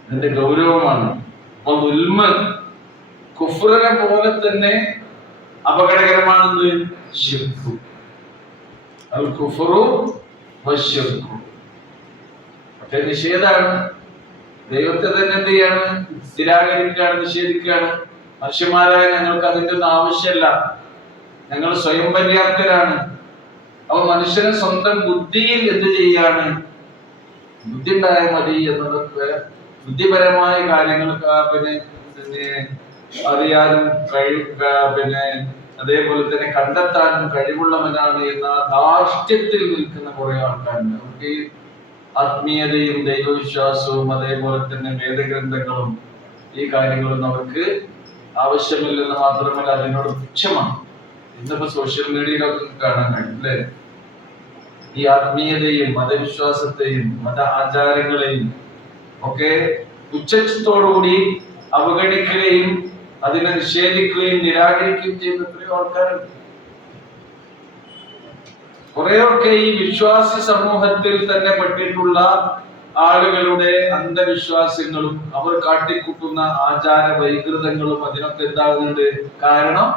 ഇതിന്റെ ഗൗരവമാണ്. അപ്പൊ കുഫ്റിനെ പോലെ തന്നെ അപകടകരമാണെന്ന് ശിർക്ക്. അൽ കുഫ്റു വശിർക്ക്. പക്ഷെ നിഷേധാണ്. ദൈവത്തെ തന്നെ എന്ത് ചെയ്യാണ്? നിരാകരിക്കുകയാണ്, നിഷേധിക്കുകയാണ്. മനുഷ്യന്മാരായ ഞങ്ങൾക്ക് അതിന്റെ ഒന്നും ആവശ്യമല്ല, ഞങ്ങൾ സ്വയം പര്യാപ്തരാണ്. അപ്പൊ മനുഷ്യന് സ്വന്തം ബുദ്ധിയിൽ എന്ത് ചെയ്യാണ്? ബുദ്ധി ഉണ്ടായാൽ മതി എന്നുള്ളത്. ബുദ്ധിപരമായ കാര്യങ്ങൾക്ക് പിന്നെ അറിയാനും പിന്നെ അതേപോലെ തന്നെ കണ്ടെത്താനും കഴിവുള്ളവനാണ് എന്ന ധാർഷ്ട്യത്തിൽ നിൽക്കുന്ന കുറെ ആൾക്കാരുണ്ട്. നമുക്ക് ഈ ആത്മീയതയും ദൈവവിശ്വാസവും അതേപോലെ തന്നെ വേദഗ്രന്ഥങ്ങളും ഈ കാര്യങ്ങളൊന്നും അവർക്ക് ആവശ്യമില്ലെന്ന് മാത്രമല്ല, അതിനോട് പുച്ഛമാണ്. ഇന്നിപ്പോ സോഷ്യൽ മീഡിയയിലൊക്കെ കാണാൻ കഴിയും അല്ലേ? ഈ ആത്മീയതയും മതവിശ്വാസത്തെയും മത ആചാരങ്ങളെയും ഒക്കെ പുച്ഛത്തോടുകൂടി അവഗണിക്കുകയും അതിനെ നിഷേധിക്കുകയും നിരാകരിക്കുകയും ചെയ്യുന്ന എത്രയോ ആൾക്കാരുണ്ട്. കുറെയൊക്കെ ഈ വിശ്വാസി സമൂഹത്തിൽ തന്നെ പെട്ടിട്ടുള്ള ആളുകളുടെ അന്ധവിശ്വാസങ്ങളും അവർ കാട്ടിക്കൂട്ടുന്ന ആചാര വൈകൃതങ്ങളും അതിനൊക്കെ എന്താകുന്നുണ്ട്? കാരണം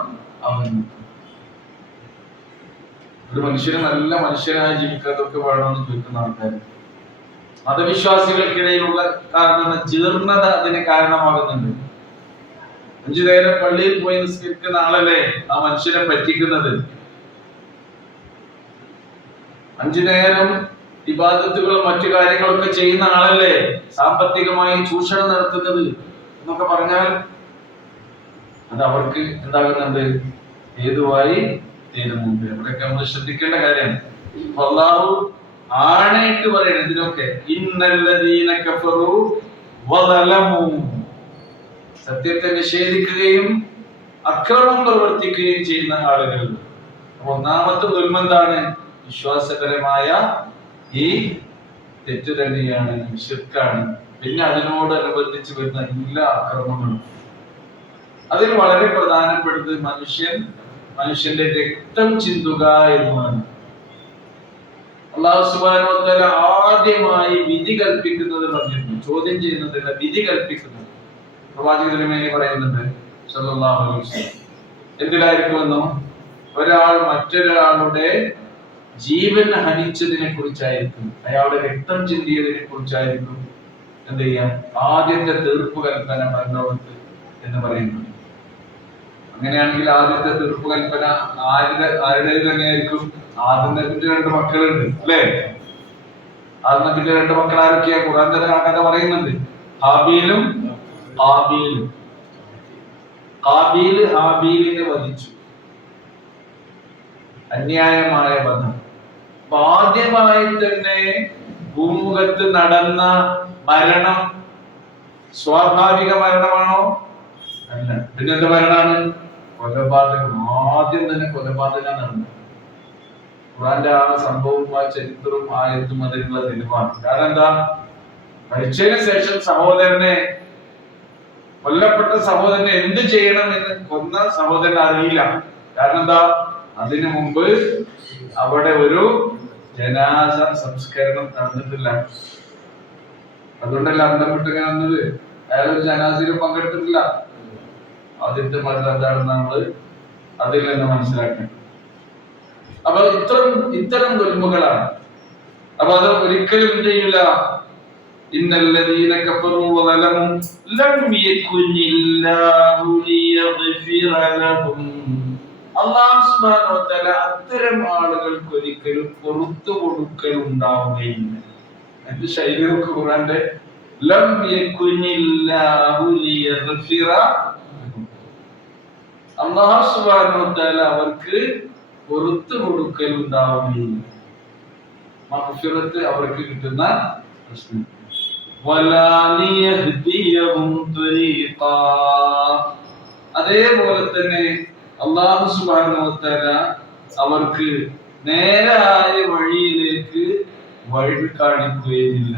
ഒരു മനുഷ്യന് നല്ല മനുഷ്യനായി ജീവിക്കാതൊക്കെ വേണമെന്ന് ചോദിക്കുന്ന ആൾക്കാർ. മതവിശ്വാസികൾക്കിടയിലുള്ള കാരണം ജീർണത അതിന് കാരണമാകുന്നുണ്ട്. 5 നേരം പള്ളിയിൽ പോയി നിസ്കരിക്കുന്ന ആളല്ലേ ആ മനുഷ്യനെ പറ്റിക്കുന്നത്? 5 നേരം ഇബാദത്തുകളും മറ്റു കാര്യങ്ങളൊക്കെ ചെയ്യുന്ന ആളല്ലേ സാമ്പത്തികമായി ചൂഷണം നടത്തുന്നത് എന്നൊക്കെ പറഞ്ഞാൽ അത് അവർക്ക് എന്താകുന്നുണ്ട്? ഹേതുവായി തീരുന്നുണ്ട്. ഇവിടെയൊക്കെ നമ്മൾ ശ്രദ്ധിക്കേണ്ട കാര്യമാണ്. അല്ലാഹു ആണയിട്ട് പറയണം ഇതിനൊക്കെ. ഇന്നല്ലദീന കഫറു വദലമു, സത്യത്തെ നിഷേധിക്കുകയും അക്രമം പ്രവർത്തിക്കുകയും ചെയ്യുന്ന ആളുകൾ. ഒന്നാമത്തെ ദുൽമെന്താണ്? വിശ്വാസപരമായ ഈ തെറ്റ് തന്നെയാണ്, ശിർക്കാണ്. പിന്നെ അതിനോടനുബന്ധിച്ച് വരുന്ന എല്ലാ അക്രമങ്ങളും. അതിൽ വളരെ പ്രധാനപ്പെട്ടത് മനുഷ്യന്റെ രക്തം ചിന്തുക എന്നുമാണ്. അല്ലാഹു സുബ്ഹാനഹു വ തആല ആദ്യമായി വിധി കൽപ്പിക്കുന്നത് പറഞ്ഞിട്ടുണ്ട്. ചോദ്യം ചെയ്യുന്നതല്ല, വിധി കൽപ്പിക്കുന്നത്. പ്രവാചക തിരുമേനി പറയുന്നുണ്ട് സല്ലല്ലാഹു അലൈഹി വസല്ലം, എന്തിലായിരിക്കുമെന്നോ? ഒരാൾ മറ്റൊരാളുടെ ജീവൻ ഹനിച്ചതിനെ കുറിച്ചായിരിക്കും, അയാളുടെ രക്തം ചിന്തിയതിനെ കുറിച്ചായിരിക്കും എന്ത് ചെയ്യാം ആദ്യത്തെ തീർപ്പ് കൽപ്പന പരലോകത്ത് എന്ന് പറയുന്നത്. അങ്ങനെയാണെങ്കിൽ ആദ്യത്തെ തീർപ്പ് കൽപ്പന ആരുടെ തന്നെയായിരിക്കും? ആദ്യം നബിന്റെ 2 മക്കളുണ്ട് അല്ലേ? ആദ്യം നബിന്റെ 2 മക്കൾ ആരൊക്കെയാ? ഖുർആൻ തന്നെ ആ കഥ പറയുന്നുണ്ട്. ഹാബീലും ഹാബീലും. ഹാബീൽ ഹാബീലിനെ വധിച്ചു, അന്യായമായ വധം. ആദ്യമായി തന്നെ ഭൂമുഖത്ത് നടന്ന മരണം സ്വാഭാവിക മരണമാണോ? അല്ല. പിന്നെന്ത് മരണമാണ്? കൊലപാതകം. ആദ്യം തന്നെ കൊലപാതകം നടന്നു. ഖുർആന്റെ ആ സംഭവവും ആ ചരിത്രവും ആയത്തും അതിനുള്ള തെളിവാണ്. കാരണം എന്താ? മരിച്ചതിന് ശേഷം കൊല്ലപ്പെട്ട സഹോദരനെ എന്ത് ചെയ്യണം എന്ന് കൊന്ന സഹോദരൻ അറിയില്ല. കാരണം എന്താ? അതിനു മുമ്പ് അവിടെ ഒരു ജനാസ സംസ്കരണം നടന്നിട്ടില്ല. അതുകൊണ്ടല്ല അന്തം വിട്ടിങ്ങനെ വന്നത്. അയാൾ ഒരു ജനാസയിലും പങ്കെടുത്തിട്ടില്ല. ആദ്യത്തെ മരണം എന്താണെന്ന് നമ്മൾ അതിൽ നിന്ന് മനസ്സിലാക്കണം. അപ്പൊ ഇത്തരം ദുൽമുകളാണ്. അപ്പൊ അത് ഒരിക്കലും എന്ത് ചെയ്യില്ല. ഇന്നല്ലദീന കഫറു വലമു ലം യകുനില്ലാഹു ലിയഗ്ഫിറ ലഹും, അല്ലാഹു സുബ്ഹാനഹു വ തആല അത്തരം ആളുകൾക്ക് ഒരിക്കലും പൊറുത്തു കൊടുക്കൽ ഉണ്ടാവുകയില്ല. അതിന്റെ ശൈലിയൊക്കെ ഖുർആന്റെ ലം യകുനില്ലാഹു ലിയഗ്ഫിറ, അല്ലാഹു സുബ്ഹാനഹു വ തആല അവർക്ക് പൊറുത്തു കൊടുക്കൽ ഉണ്ടാവുകയില്ല. മഗ്ഫിറത്ത് അവർക്ക് കിട്ടുന്ന പ്രശ്നം. അതേപോലെ തന്നെ അല്ലാഹു സുബ്ഹാനഹു വ തആല അവർക്ക് നേരായ വഴിയിലേക്ക് വഴി കാണിക്കുകയില്ല.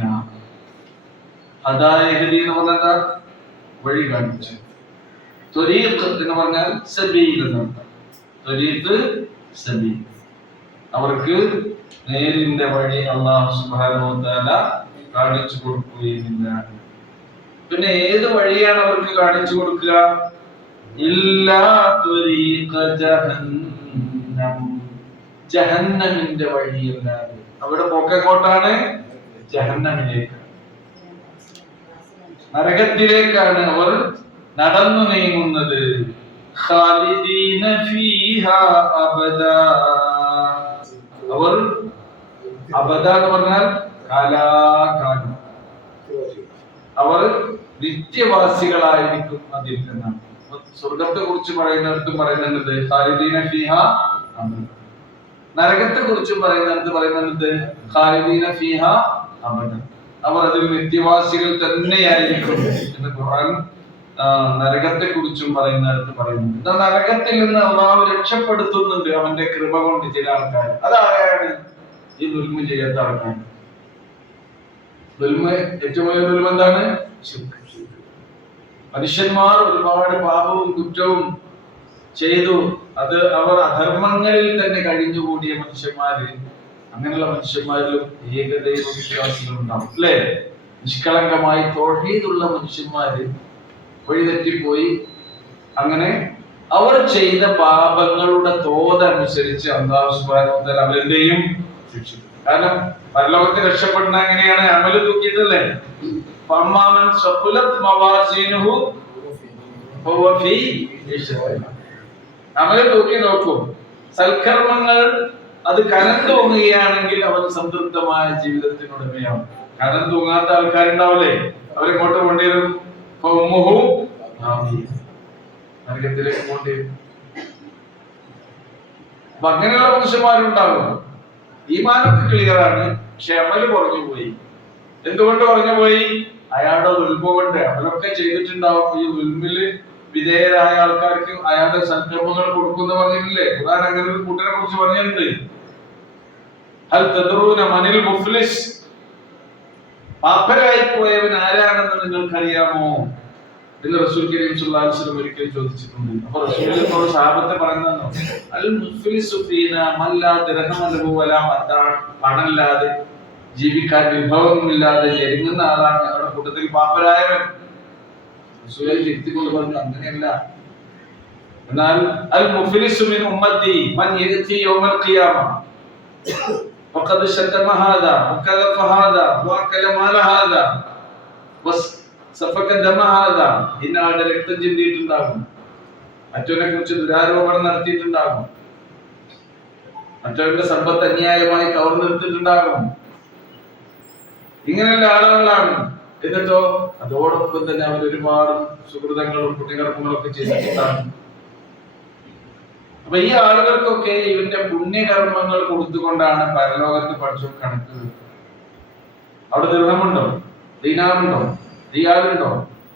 ഹദായഹദി എന്ന് പറഞ്ഞാൽ വഴി കാണിച്ചു. ത്വരീഖ് എന്ന് പറഞ്ഞാൽ സബീൽ എന്നർത്ഥം. ത്വരീഖ് സബീൽ, അവർക്ക് നേരിന്റെ വഴി അല്ലാഹു സുബ്ഹാനഹു വ തആല കാണിച്ചു കൊടുക്കുകയില്ല. പിന്നെ ഏത് വഴിയാണ് അവർക്ക് കാണിച്ചു കൊടുക്കുക? ഇല്ലാ ത്വരീഖ ജഹന്നം, ജഹന്നമിന്റെ വഴിയല്ലാതെ. അവിടെ പോക്കെങ്ങോട്ടാണ്? ജഹന്നമിലേക്ക്, നരകത്തിലേക്കാണ് അവർ നടന്നു നീങ്ങുന്നത്. ഖാലിദീന ഫീഹാ അബദാ, അവർ അബദ എന്ന് പറഞ്ഞാൽ കാലാകാലം അവർ നിത്യവാസികളായിരിക്കും അതിൽ എന്നാണ്. സ്വർഗത്തെ കുറിച്ച് പറയുന്നിടത്തും പറയുന്നുണ്ട് ഖാലിദീന ഫീഹാ അബദ, നരകത്തെ കുറിച്ചും പറയുന്നത് ഖാലിദീന ഫീഹാ അബദ, അവർ അതിൽ നിത്യവാസികൾ തന്നെയായിരിക്കും എന്ന് ഖുർആൻ നരകത്തെ കുറിച്ചും പറയുന്നിടത്ത് പറയുന്നുണ്ട്. നരകത്തിൽ നിന്ന് അള്ളാഹു രക്ഷപ്പെടുത്തുന്നുണ്ട് അവന്റെ കൃപ കൊണ്ട് ചില ആൾക്കാർ. അതാരാണ്? ഈ ദുൽമ ചെയ്യാത്ത ആൾക്കാർ. ദുൽമ, ഏറ്റവും വലിയ ദുൽമ എന്താണ്? മനുഷ്യന്മാർ ഒരുപാട് പാപവും കുറ്റവും ചെയ്തു, അത് അവർ അധർമ്മങ്ങളിൽ തന്നെ കഴിഞ്ഞുകൂടിയ മനുഷ്യന്മാര്, അങ്ങനെയുള്ള മനുഷ്യന്മാരിലും ഏകദൈവ വിശ്വാസികൾ ഉണ്ടാവും അല്ലെ? നിഷ്കളങ്കമായി തൗഹീദുള്ള മനുഷ്യന്മാര് വഴിതെറ്റിപ്പോയി. അങ്ങനെ അവർ ചെയ്ത പാപങ്ങളുടെ തോതനുസരിച്ച് അല്ലാഹു സുബ്ഹാനഹു വ തആല അവരെയും ശിക്ഷിക്കും. കാരണം പരലോകത്ത് രക്ഷപ്പെടുന്ന എങ്ങനെയാണ്? അമല് തൂക്കിയിട്ടല്ലേ? ഫമ്മാമൻ സഖുലത് മവാസീനുഹു ഫഹുവ ഫീ ഇശ്റാഖ്, അമല് തൂക്കി നോക്കും. സൽക്കർമ്മങ്ങൾ അത് കനം തൂങ്ങുകയാണെങ്കിൽ അവൻ സംതൃപ്തമായ ജീവിതത്തിനുടമയാവും. കനം തൂങ്ങാത്ത ആൾക്കാരുണ്ടാവില്ലേ? അവരെങ്ങോട്ട് കൊണ്ടുവരും? നരകത്തിലേക്ക് കൊണ്ടുവരും. അപ്പൊ അങ്ങനെയുള്ള മനുഷ്യന്മാരുണ്ടാകും. ഈമാനൊക്കെ ക്ലിയർ ആണ്, പക്ഷെ അമല് കുറഞ്ഞു പോയി. എന്തുകൊണ്ട് കുറഞ്ഞു പോയി? അയാളുടെ ഉൽമ കൊണ്ട്. അമലൊക്കെ ചെയ്തിട്ടുണ്ടാവും. ഈ ഉൽമില് വിധേയരായ ആൾക്കാർക്ക് അയാളുടെ സൽക്കർമ്മങ്ങൾ കൊടുക്കുന്ന പറഞ്ഞില്ലേ? ഖുർആൻ അങ്ങനെ ഒരു കൂട്ടരെ കുറിച്ച് പറഞ്ഞിട്ടുണ്ട്. ഹൽ തദ്റൂന മനിൽ മുഫ്ലിസ്, പാപ്പരായി പോയവൻ ആരാണെന്ന് നിങ്ങൾക്കറിയാമോ എന്ന് റസൂൽ കരീം സല്ലല്ലാഹു അലൈഹി വസല്ലം ഒരിക്കൽ ചോദിച്ചിട്ടുണ്ട്. അപ്പോൾ റസൂലിനോട് സഹാബത്തെ പറയുന്നു, അൽ മുഫ്ലിസു ഫീനാ മൻ ലാ ദിർഹമ ലഹു വലാ മതാ, പണമില്ലാതെ ജീവിക്കാൻ വിഭവമില്ലാതെ ഞെരുങ്ങുന്ന ആളാണ് ഞങ്ങളുടെ കൂട്ടത്തിൽ പാപ്പരായവൻ. റസൂൽ തിരുത്തിക്കൊണ്ട് പറഞ്ഞു, അങ്ങനെയല്ല. എന്നാൽ അൽ മുഫ്ലിസു മിൻ ഉമ്മത്തി മൻ യഅതി യൗമൽ ഖിയാമ വഖദ് ശതമ ഹാദാ വകദഫ ഹാദാ വഅകല മാല ഹാദാ വസഫക ദമ ഹാദാ, ഇന്നയാളുടെ രക്തം ചിന്തിയിട്ടുണ്ടാകും, മറ്റവനെ കുറിച്ച് ദുരാരോപണം നടത്തിയിട്ടുണ്ടാകും, മറ്റവന്റെ സമ്പത്ത് അന്യായമായി കവർന്നെടുത്തിട്ടുണ്ടാകും. ഇങ്ങനെയുള്ള ആളുകളാണ്. എന്നിട്ടോ അതോടൊപ്പം തന്നെ അവർ ഒരുപാട് സുഹൃതങ്ങളും പുണ്യകർമ്മങ്ങളും ഒക്കെ ചെയ്തിട്ടുണ്ടാകും. അപ്പൊ ഈ ആളുകൾക്കൊക്കെ ഇവന്റെ പുണ്യകർമ്മങ്ങൾ കൊടുത്തുകൊണ്ടാണ് പരലോകത്ത് പഠിച്ചു കണക്ക്. അവിടെ ദിർഹമുണ്ടോ, ദീനാറുണ്ടോ, റിയാലുണ്ടോ,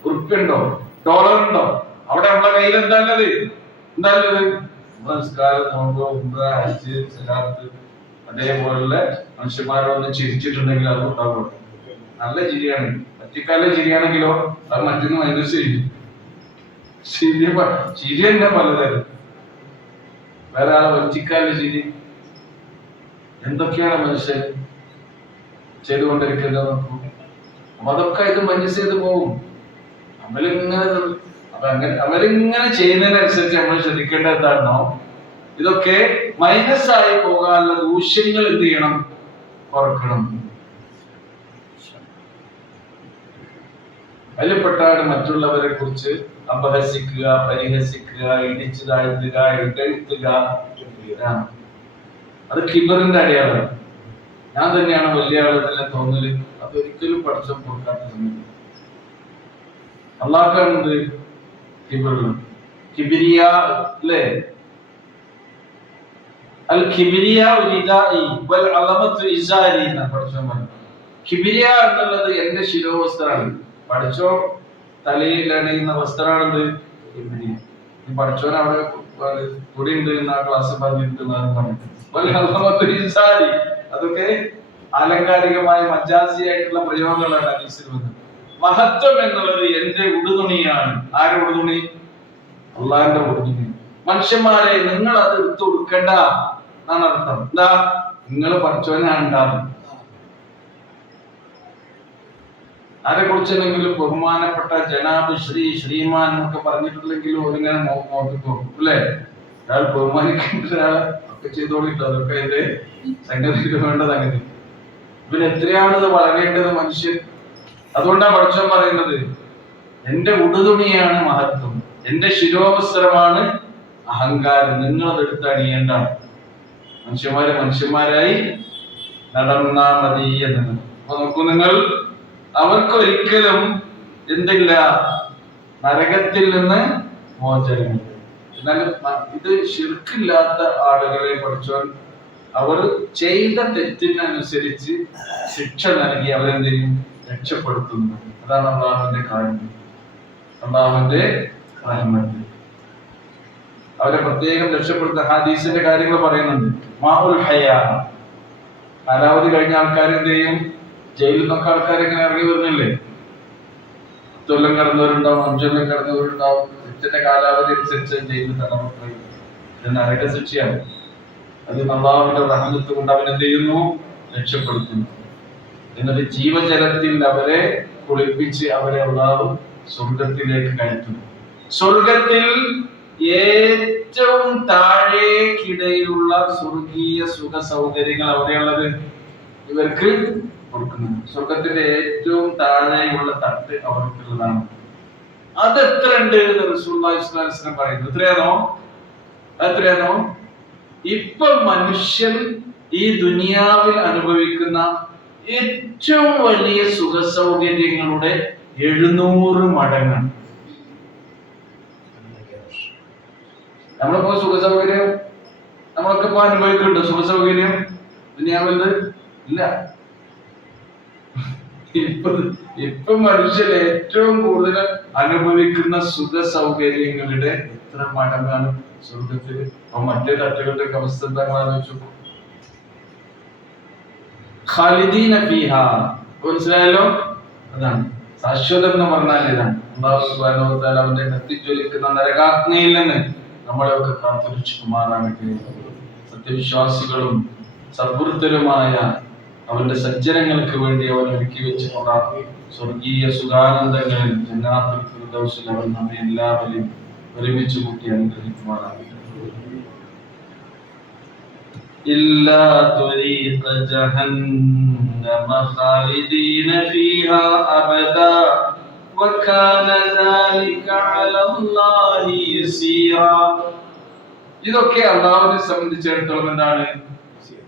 ഉറുപ്പ്യുണ്ടോ, ഡോളറുണ്ടോ? അവിടെ നമ്മളെ കയ്യിൽ എന്താണത്? നമസ്കാരം, നോമ്പ്, ഉംറ, ഹജ്ജ്, സലാത്ത്, അതേപോലുള്ള മനുഷ്യന്മാരൊന്ന് ചിരിച്ചിട്ടുണ്ടെങ്കിൽ അത് ഉണ്ടാവുള്ളൂ. നല്ല ചിരിയാണ്. പറ്റിക്കാല ചിരിയാണെങ്കിലോ അത് മറ്റൊന്ന് മൈനസ് ചെയ്യും. ചിരി തന്നെ പലതരം. വേറെ ആളെ വഞ്ചിക്കാനുള്ള ചിരി. എന്തൊക്കെയാണ് മനുഷ്യൻ ചെയ്തുകൊണ്ടിരിക്കുന്നത് നോക്കൂ. അപ്പൊ അതൊക്കെ ഇത് മൈനസ് ചെയ്ത് പോകും. അവരിങ്ങനെ ചെയ്യുന്നതിനനുസരിച്ച് നമ്മൾ ശ്രദ്ധിക്കേണ്ട എന്താണോ, ഇതൊക്കെ മൈനസ് ആയി പോകാനുള്ള ദൂഷ്യങ്ങൾ എന്ത് ചെയ്യണം? കുറക്കണം. അതിൽപ്പെട്ടാണ് മറ്റുള്ളവരെ കുറിച്ച് അപഹസിക്കുക, പരിഹസിക്കുക, ഇടിച്ചു താഴ്ത്തുക, ഇടഴ്ത്തുക. അത് കിബറിന്റെ അടയാളമാണ്. ഞാൻ തന്നെയാണ് വലിയ ആളെന്നല്ല തോന്നല്. അതൊരിക്കലും പഠിച്ചം കൊടുക്കാത്തത്. അള്ളാഹുണ്ട് കിബറിലും. കിബിരിയ അല്ലേ? അൽ കിബിരിയ റിദാഇ വൽ അളമത്തു ഇസാരി എന്ന് പഠിച്ചോ പറഞ്ഞു. കിബിരിയ എന്നുള്ളത് എന്റെ ശിരോവസ്ത്രമാണ്. പഠിച്ചോ തലയിൽ അണിയുന്ന വസ്ത്രമാണത് കിബിരിയ. പഠിച്ചോൻ അവിടെ കൂടി ഉണ്ട് എന്ന് ആ ക്ലാസ് പറഞ്ഞിട്ടുണ്ട്. അതൊക്കെ ആലങ്കാരികമായ മജാസിയായിട്ടുള്ള പ്രയോഗങ്ങളാണ് ഹദീസിൽ വന്നത്. മഹത്വം എന്നുള്ളത് എന്റെ ഉടുതുണിയാണ്. ആരുടെ ഉടുതുണി? അള്ളാഹിന്റെ ഉടുതുണി. മനുഷ്യന്മാരെ നിങ്ങൾ അത് എടുത്തു കൊടുക്കണ്ട എന്നാണ് അർത്ഥം. എന്താ? നിങ്ങൾ പഠിച്ചവനാണ് ഉണ്ടാകുന്നത്. ആരെ കുറിച്ചെങ്കിലും ബഹുമാനപ്പെട്ട ജനാബ് ശ്രീ ശ്രീമാൻ എന്നൊക്കെ പറഞ്ഞിട്ടില്ലെങ്കിലും ഒരിങ്ങനെ നോക്കിക്കോ അല്ലേ? ഒരാൾ ബഹുമാനിക്കേണ്ട ഒരാളെ ഒക്കെ ചെയ്തോളിട്ടോ. അതൊക്കെ എന്റെ സംഗതിക്ക് വേണ്ട സംഗതി. പിന്നെ എത്രയാണ് ഇത് വളരേണ്ടത് മനുഷ്യൻ. അതുകൊണ്ടാണ് പഠിച്ചവൻ പറയുന്നത്, എന്റെ ഉടുതുണിയാണ് മഹത്വം, എന്റെ ശിരോവസ്ത്രമാണ് അഹങ്കാരം, നിങ്ങളതെടുത്ത് അണിയേണ്ട. മനുഷ്യന്മാരായി നടന്നാ മതി എന്നത്. അപ്പൊ നോക്കൂ നിങ്ങൾ, അവർക്കൊരിക്കലും എന്തില്ല, നരകത്തിൽ നിന്ന് മോചനമില്ല. എന്നാൽ ഇത് ശിർക്കില്ലാത്ത ആളുകളെ പഠിച്ചവൻ അവർ ചെയ്ത തെറ്റിനനുസരിച്ച് ശിക്ഷ നൽകി അവരെന്ത് ചെയ്യും, രക്ഷപ്പെടുത്തുന്നു. അതാണ് അള്ളാഹുവിന്റെ കാര്യം, അള്ളാഹുവിന്റെ റഹ്മത്ത്. അവരെ പ്രത്യേകം രക്ഷപ്പെടുത്തുന്ന ഹദീസിന്റെ കാര്യങ്ങൾ പറയുന്നുണ്ട്. മാഉൽ ഹയാ, കാലാവധി കഴിഞ്ഞ ആൾക്കാർ എന്ത് ചെയ്യും, ജയിലിൽ നിന്നൊക്കെ ആൾക്കാർ ഇങ്ങനെ ഇറങ്ങി വരുന്നില്ലേ? 10 കൊല്ലം കടന്നവരുണ്ടാവും, 5 കൊല്ലം കടന്നവരുണ്ടാവും. തെറ്റിന്റെ കാലാവധി അനുസരിച്ച് ജയിലിൽ തടവപ്പെടും. ഇത് നരക ശിക്ഷയാണ്. അത് അല്ലാഹുവിന്റെ റഹ്മത്ത് കൊണ്ട് അവനെന്ത് ചെയ്യുന്നു, രക്ഷപ്പെടുത്തുന്നു. എന്നിട്ട് ജീവജലത്തിൽ അവരെ കുളിപ്പിച്ച് അവരെ അല്ലാഹു സ്വർഗത്തിലേക്ക് കയറ്റുന്നു. സ്വർഗത്തിൽ ഏറ്റവും താഴേക്കിടയിലുള്ള സ്വർഗീയ സുഖ സൗകര്യങ്ങൾ അവിടെയുള്ളത് ഇവർക്ക് കൊടുക്കുന്നത്. സ്വർഗത്തിന്റെ ഏറ്റവും താഴെയുള്ള തട്ട് അവർക്കുള്ളതാണ്. അത് എത്ര ഉണ്ട് എന്ന് റസൂലുള്ളാഹി സ്വല്ലല്ലാഹു അലൈഹി വസല്ലം പറയുന്നു. എത്രയാണോ ഇപ്പൊ മനുഷ്യൻ ഈ ദുനിയാവിൽ അനുഭവിക്കുന്ന ഏറ്റവും വലിയ സുഖ സൗകര്യങ്ങളുടെ 700 മടങ്ങാണ്. നമ്മളിപ്പോ സുഖ സൗകര്യം നമ്മളൊക്കെ ഇപ്പൊ അനുഭവിക്കുന്നുണ്ടോ? സുഖ സൗകര്യം ദുനിയാവിൽ ഇല്ല. ഇപ്പൊ മനുഷ്യൻ ഏറ്റവും കൂടുതൽ അനുഭവിക്കുന്ന സുഖ സൗകര്യങ്ങളുടെ എത്ര മടങ്ങാണ് സ്വർഗത്തിൽ. അപ്പൊ മറ്റേ തട്ടുകളുടെ അവസ്ഥ എന്താണെന്ന് ആലോചിച്ചു. ഖാലിദീന ഫീഹാ, മനസ്സിലായല്ലോ? അതാണ് ശാശ്വതം എന്ന് പറഞ്ഞാൽ ഇതാണ്. അല്ലാഹു സുബ്ഹാനഹു വ തആല അവന്റെ കത്തിജ്വലിക്കുന്ന നരകാഗ്നിയിൽ നിന്ന് നമ്മളെയൊക്കെ കാത്തുരക്ഷിക്കുമാറാകട്ടെ. സത്യവിശ്വാസികളും സദ്വൃത്തരുമായ അവന്റെ സജ്ജനങ്ങൾക്ക് വേണ്ടി അവൻ ഒരുക്കി വെച്ചിട്ടുള്ള സ്വർഗീയ സുഖാനന്ദങ്ങളിൽ ജന്നാത്തുൽ ഫിർദൗസിൽ അവൻ നമ്മെ എല്ലാവരെയും ഒരുമിച്ച് കൂട്ടി അനുഗ്രഹിക്കുമാറാകട്ടെ. إلا طريق جهنم خالدين فيها أبدا وكان ذلك على الله يسيرا. ഇതൊക്കെ അല്ലാഹുവിനെ സംബന്ധിച്ചിടത്തോളം എന്താണ്,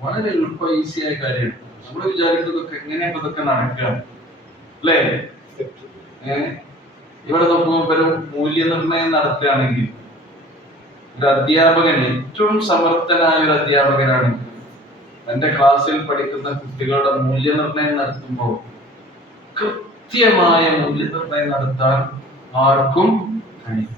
വളരെ എളുപ്പ ഈസിയായ കാര്യമാണ്. നമ്മൾ വിചാരിക്കുന്നതൊക്കെ എങ്ങനെയാണ് ഇതൊക്കെ നടക്കുക അല്ലേ? ഇവിടെ നോക്കുമ്പോൾ ഒരു മൂല്യനിർണ്ണയം നടത്തുകയാണെങ്കിൽ ഒരു അധ്യാപകൻ, ഏറ്റവും സമർത്ഥനായ ഒരു അധ്യാപകനാണെങ്കിൽ തന്റെ ക്ലാസ്സിൽ പഠിക്കുന്ന കുട്ടികളുടെ മൂല്യനിർണ്ണയം നടത്തുമ്പോൾ കൃത്യമായ മൂല്യനിർണ്ണയം നടത്താൻ ആർക്കും കഴിയും.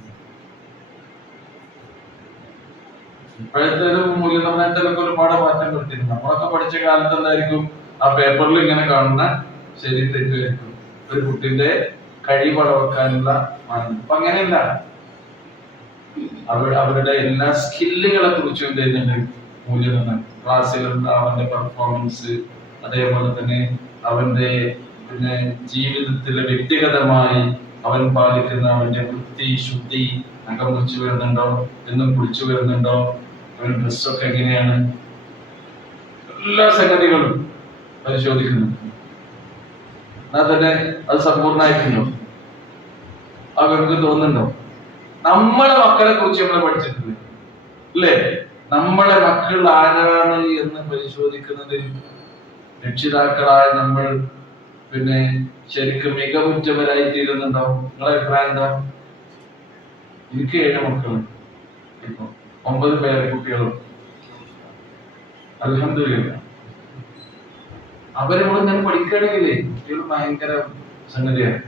ഇപ്പോഴത്തെ ഒരു മൂല്യനിർണ്ണയത്തിലൊക്കെ ഒരുപാട് മാറ്റം വരുത്തിയിരുന്നു. നമ്മളൊക്കെ പഠിച്ച കാലത്ത് എന്തായിരിക്കും, ആ പേപ്പറിൽ ഇങ്ങനെ കാണുന്ന ശരി തെറ്റായിരിക്കും ഒരു കുട്ടിന്റെ കഴിവളവെക്കാനുള്ള മാനം. അപ്പൊ അങ്ങനെയല്ല, അവരുടെ എല്ലാ സ്കില്ലുകളെ കുറിച്ചും എന്ത് ചെയ്യുന്നുണ്ട്, മൂല്യനിർണ്ണയം. ക്ലാസ്സിലുള്ള അവന്റെ പെർഫോമൻസ്, അതേപോലെ തന്നെ അവന്റെ ജീവിതത്തിലെ വ്യക്തിഗതമായി അവൻ പാലിക്കുന്ന അവന്റെ വൃത്തി ശുദ്ധി, നഖം കുറിച്ച് വരുന്നുണ്ടോ, എന്നും കുളിച്ചു വരുന്നുണ്ടോ, അവന്റെ ഡ്രസ്സൊക്കെ എങ്ങനെയാണ്, എല്ലാ സംഗതികളും പരിശോധിക്കുന്നു. എന്നാൽ തന്നെ അത് സമ്പൂർണ്ണമായിട്ടുണ്ടോ? അവർക്ക് തോന്നുന്നുണ്ടോ? നമ്മളെ മക്കളെ കുറിച്ച് നമ്മൾ പഠിച്ചിട്ടുണ്ട് അല്ലേ? നമ്മളെ മക്കൾ ആരാണ് എന്ന് പരിശോധിക്കുന്നതിൽ രക്ഷിതാക്കളായ നമ്മൾ ശരിക്കും മികവുറ്റവരായി തീരുന്നുണ്ടോ? നിങ്ങളെ അഭിപ്രായം എന്താ? എനിക്ക് 7 മക്കള്, ഇപ്പൊ 9 പേരക്കുട്ടികളും. അൽഹംദുലില്ലാഹ്. അവരെ നമ്മളിങ്ങനെ പഠിക്കുകയാണെങ്കിലേ കുട്ടികൾ ഭയങ്കര സംഗതിയാണ്.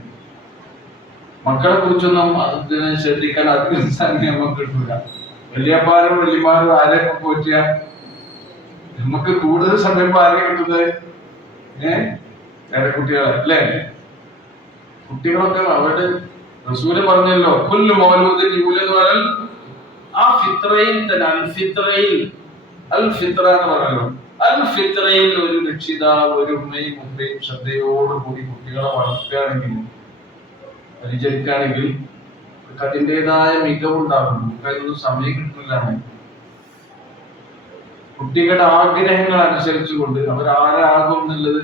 മക്കളെ കുറിച്ചൊന്നും അതിനെ ശ്രദ്ധിക്കാൻ അധികം സമയം നമുക്ക് കിട്ടൂല. വല്യപ്പാരും വല്യമാരും ആരെയൊക്കെ പോറ്റിയ നമുക്ക് കൂടുതൽ സമയം ആരെ കിട്ടുന്നത് കുട്ടികളെ അല്ലേ? കുട്ടികളൊക്കെ അവരുടെ റസൂല് പറഞ്ഞല്ലോ, കുല്ലു മൗലൂദിൻ യൂലദു അലൽ ആ ഫിത്രയിൽ തന്നെ, അൽ ഫിത്ര എന്ന് പറഞ്ഞല്ലോ. അൽ ഫിത്രയിൽ ഒരു രക്ഷിതാവ് ഒരു ഉമ്മയും ഉപ്പയും ശ്രദ്ധയോടുകൂടി കുട്ടികളെ വളർത്തുകയാണെങ്കിൽ പരിചരിക്കുകയാണെങ്കിൽ അതിൻ്റെതായ മികവുണ്ടാകും. നമുക്കതിനൊന്നും സമയം കിട്ടില്ല. കുട്ടികളുടെ ആഗ്രഹങ്ങൾ അനുസരിച്ചുകൊണ്ട് അവരാരാകും എന്നുള്ളത്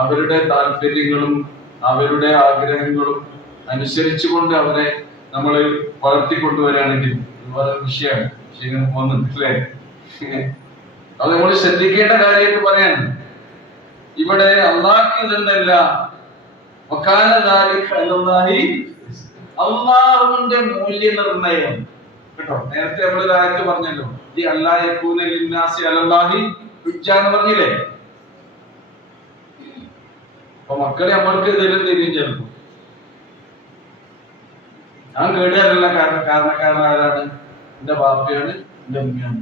അവരുടെ താല്പര്യങ്ങളും അവരുടെ ആഗ്രഹങ്ങളും അനുസരിച്ചുകൊണ്ട് അവരെ നമ്മൾ വളർത്തിക്കൊണ്ടുവരാണെങ്കിൽ വേറെ വിഷയമാണ്. ശരിക്കും പോകുന്നില്ലേ? അത് നമ്മൾ ശ്രദ്ധിക്കേണ്ട കാര്യമായിട്ട് പറയാണ്. ഇവിടെ അള്ളാഹ്ക്ക് ഇതെന്നല്ല, അള്ളാഹുവിന്റെ മൂല്യനിർണയം കേട്ടോ. നേരത്തെ നമ്മൾ ആയത്ത് പറഞ്ഞല്ലോ, ഈ എന്ന് പറഞ്ഞില്ലേ? അപ്പൊ മക്കളെ നമ്മൾക്ക് ഇതിലും തിരിയും ചിലപ്പോ. ഞാൻ കേടുകാരല്ല, കാരണക്കാരൻ ആരാണ്? എന്റെ ബാപ്പയാണ്, എന്റെ ഉമ്മയാണ്.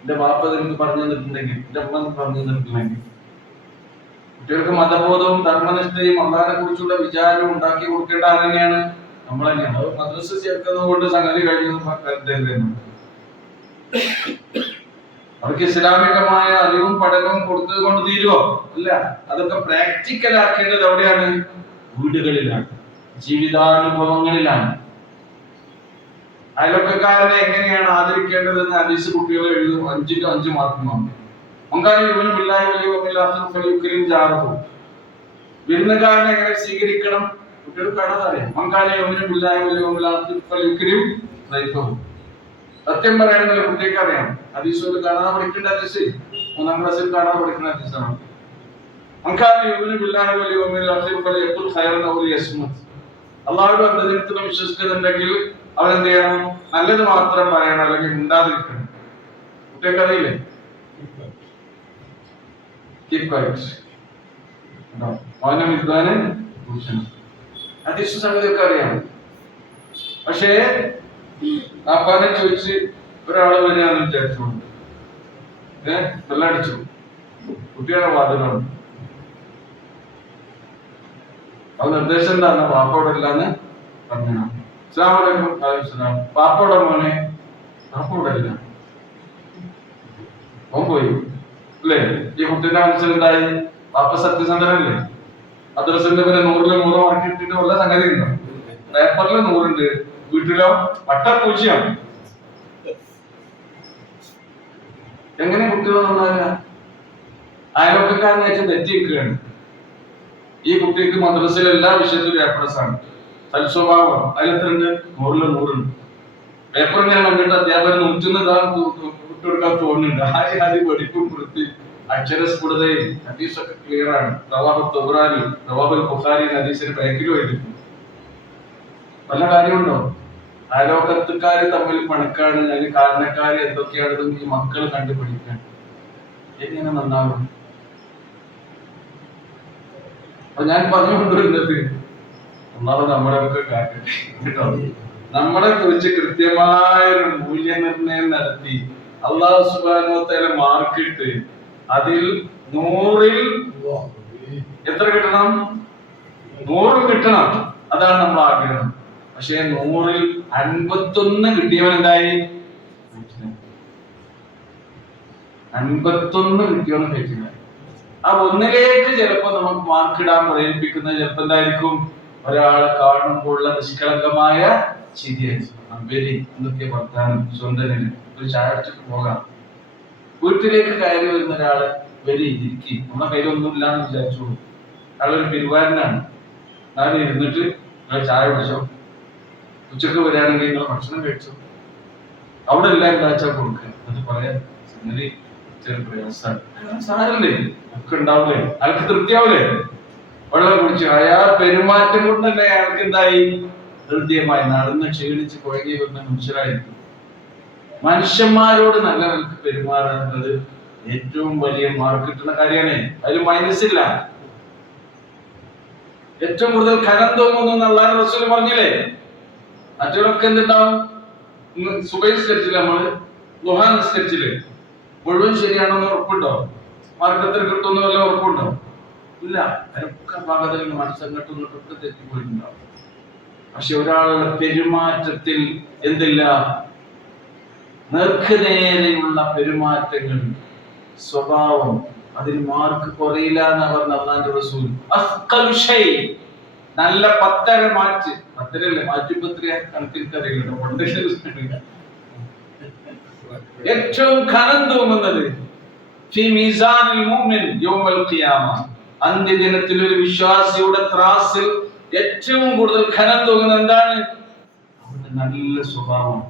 എന്റെ ബാപ്പ നിനക്ക് പറഞ്ഞു തന്നിട്ടുണ്ടെങ്കിൽ, എന്റെ അമ്മ പറഞ്ഞു തന്നിട്ടുണ്ടെങ്കിൽ കുട്ടികൾക്ക് മതബോധവും ധർമ്മനിഷ്ഠയും അള്ളാഹിനെ കുറിച്ചുള്ള വിചാരവും ഉണ്ടാക്കി കൊടുക്കേണ്ട ആരെന്നെയാണ്? നമ്മൾ തന്നെയാണ്. അത് മദ്രസ ചേർക്കുന്നത് കൊണ്ട് സംഗതി കഴിഞ്ഞു. അവർക്ക് ഇസ്ലാമികമായ അറിവും പഠനവും കൊടുത്തത് കൊണ്ട് തീരുവോ? ഇല്ല. അതൊക്കെ പ്രാക്ടിക്കൽ ആക്കേണ്ടത് എവിടെയാണ്? വീടുകളിലാണ്, ജീവിതാനുഭവങ്ങളിലാണ്. അയൽവക്കക്കാരനെ എങ്ങനെയാണ് ആദരിക്കേണ്ടതെന്ന് ഹദീസ് കുട്ടികൾ എഴുതും. 5 ന് 5 മാർക്കുമാണ്. വിരുന്നുകാരനെ എങ്ങനെ സ്വീകരിക്കണം കുട്ടികൾക്ക് കാണാതറിയാം. സത്യം പറയണമെന്നല്ല കുട്ടികൾക്ക് അറിയാം. ഹദീസ് കാണാതെ പഠിക്കേണ്ട ഹദീസ് 3ാം ക്ലാസ്സിൽ കാണാതെ പഠിക്കുന്ന ഹദീസാണ്. അള്ളാഹുവിന്റെ അന്ത്യദിനത്തിൽ വിശ്വസിക്കുന്നുണ്ടെങ്കിൽ അവരെന്ത് ചെയ്യണം? നല്ലത് മാത്രം പറയണം, അല്ലെങ്കിൽ മിണ്ടാതിരിക്കണം. കുട്ടികൾക്ക് അറിയില്ലേ? സംഗതിയൊക്കെ അറിയാം. പക്ഷേ ആപ്പാനെ ചോദിച്ച് ഒരാള് വരികയാണെന്ന് വിചാരിച്ചോണ്ട് വെള്ളടിച്ചു കുട്ടികളുടെ വാതിലാണ്. അത് നിർദ്ദേശം എന്താണ്? പാപ്പോടെ ഇല്ലാന്ന് പറഞ്ഞു. അസ്സലാമു പാപ്പോടെ മോനെ, പാപ്പോടെ ഇല്ല, ഓൻ പോയി അല്ലേ? ഈ കുട്ടിന്റെ മനസ്സിൽ എന്തായി? പാപ്പ സത്യസന്ധനല്ലേ? മദ്രസിന്റെ പിന്നെ 100-ല് 100 മാർക്ക് ഇട്ടിട്ട് ഉള്ള സംഗതി ഉണ്ടോ? പേപ്പറിൽ 100 ഉണ്ട്, വീട്ടിലോ വട്ടപ്പൂച്ചയാണ്. എങ്ങനെ കുട്ടികൾ നന്നാകുക? അയൽവക്കക്കാരനെ വെച്ച് തെറ്റി വെക്കുകയാണ്. ഈ കുട്ടിക്ക് മദ്രസയിലെ എല്ലാ വിഷയത്തിലും A+ ആണ്, സൽസ്വഭാവം. അതിലെത്രണ്ട്? 100-ല് 100 ഉണ്ട്. പേപ്പർ ഞാൻ കണ്ടിട്ട് അധ്യാപകൻ 101 വിട്ടുകൊടുക്കാൻ തോന്നുന്നുണ്ട്. ആദ്യം പഠിപ്പും വൃത്തി അക്ഷരസ്ഫുടതയും ഹദീസൊക്കെ ക്ലിയർ ആണ്. റവാഹുൽ തൊബ്രാനി, റവാഹുൽ ബുഖാരി ഹദീസിന് ബാക്കിലും എഴുതിയിട്ടുണ്ട്. വല്ല കാര്യമുണ്ടോ? അയലോകത്തുകാര് തമ്മിൽ പണക്കാണ്, അതിന് കാരണക്കാര് എന്തൊക്കെയാണെന്ന് ഈ മക്കൾ കണ്ടുപിടിക്കാൻ എങ്ങനെ നന്നാകും? അപ്പൊ ഞാൻ പറഞ്ഞുകൊണ്ടിരുന്നത് ഒന്നാമത് നമ്മളൊക്കെ കാട്ടട്ടെ കേട്ടോ. നമ്മളെ കുറിച്ച് കൃത്യമായൊരു മൂല്യനിർണയം നടത്തി അല്ലാഹു സുബ്ഹാനഹു വ തആല മാർക്കിട്ട് അതിൽ 100-ൽ എത്ര കിട്ടണം? 100 കിട്ടണം. അതാണ് നമ്മൾ ആഗ്രഹം. പക്ഷെ 100-ൽ 51 കിട്ടിയവൻ എന്തായി? 51 കിട്ടിയവൻ കഴിച്ചില്ല. ആ 1-ലേക്ക് ചിലപ്പോ നമുക്ക് മാർക്കിടാൻ പ്രേരിപ്പിക്കുന്നത് ചിലപ്പോ എന്തായിരിക്കും? ഒരാളെ കാണുമ്പോഴുള്ള നിഷ്കളങ്കമായ ചിരിയായിരിക്കും. എന്തൊക്കെ വർത്താനം, സ്വന്തം ഒരു ചായ അടിച്ചിട്ട് പോകാം. വീട്ടിലേക്ക് കയറി വരുന്ന ഒരാള് ഇരിക്കി, നമ്മുടെ കയ്യിലൊന്നും ഇല്ലാന്ന് വിചാരിച്ചോളൂ. അയാളൊരു പെരുവാരനാണ്. നാളെ ഇരുന്നിട്ട് നിങ്ങൾ ചായ കുടിച്ചോ, ഉച്ചക്ക് വരാണെങ്കിൽ നിങ്ങൾ ഭക്ഷണം കഴിച്ചോ, അവിടെ എല്ലാം ഉണ്ടാച്ചാൽ കൊടുക്കുക. അത് പറയാൻ സംഗതി ചെറിയ പ്രയാസമാണ്. സാരല്ലേ, ഒക്കെ ഉണ്ടാവില്ലേ? അയാൾക്ക് തൃപ്തിയാവില്ലേ? വെള്ളം കുടിച്ചു. അയാൾ പെരുമാറ്റം കൊണ്ടല്ലേ അയാൾക്ക് എന്തായി? ഹൃദ്യമായി നടന്ന് ക്ഷീണിച്ച് കുഴങ്ങി വരുന്ന മനുഷ്യരായിരിക്കും. മനുഷ്യന്മാരോട് നല്ല നിലക്ക് പെരുമാറുന്നത് ഏറ്റവും വലിയ മാർക്ക് കിട്ടുന്ന കാര്യമാണ്. അതിൽ മൈനസില്ല. ഏറ്റവും കൂടുതൽ ഖനം തോന്നുന്നു അല്ലാഹു റസൂൽ പറഞ്ഞില്ലേ? മറ്റൊക്കെ എന്തുണ്ടാവും? സുബൈ നിസ്കരിച്ചില്ല, നമ്മള് ദുഹാ നിസ്കരിച്ചില്ലേ, മുഴുവൻ ശരിയാണെന്ന് ഉറപ്പുണ്ടോ? മാർക്ക് എത്ര കിട്ടുമെന്ന് വല്ല ഉറപ്പുണ്ടോ? ഇല്ല. അതിനൊക്കെ ഭാഗത്തിൽ മനസ്സങ്ങോട്ടൊക്കെ തെറ്റിപ്പോയിട്ടുണ്ടാവും. പക്ഷെ ഒരാളുടെ പെരുമാറ്റത്തിൽ എന്തില്ല? നേർക്കുനേരെയുള്ള പെരുമാറ്റങ്ങൾ സ്വഭാവം അതിന് മാർക്ക് കുറയില്ല എന്ന് പറഞ്ഞ അള്ളാന്റെ റസൂൽ. അസ്ഖലു ഷൈ, നല്ല പത്തര മാറ്റ്, പത്തരല്ലേ മാറ്റിപ്പത്തിരി കണക്കിൽ ഏറ്റവും ഖനം തൂങ്ങുന്നത് ഫി മീസാനിൽ മുഅ്മിൻ യൗമൽ ഖിയാമ, അന്ത്യദിനത്തിൽ ഒരു വിശ്വാസിയുടെ ത്രാസിൽ ഏറ്റവും കൂടുതൽ ഖനം തൂങ്ങുന്നത് എന്താണ്? അവന്റെ നല്ല സ്വഭാവം.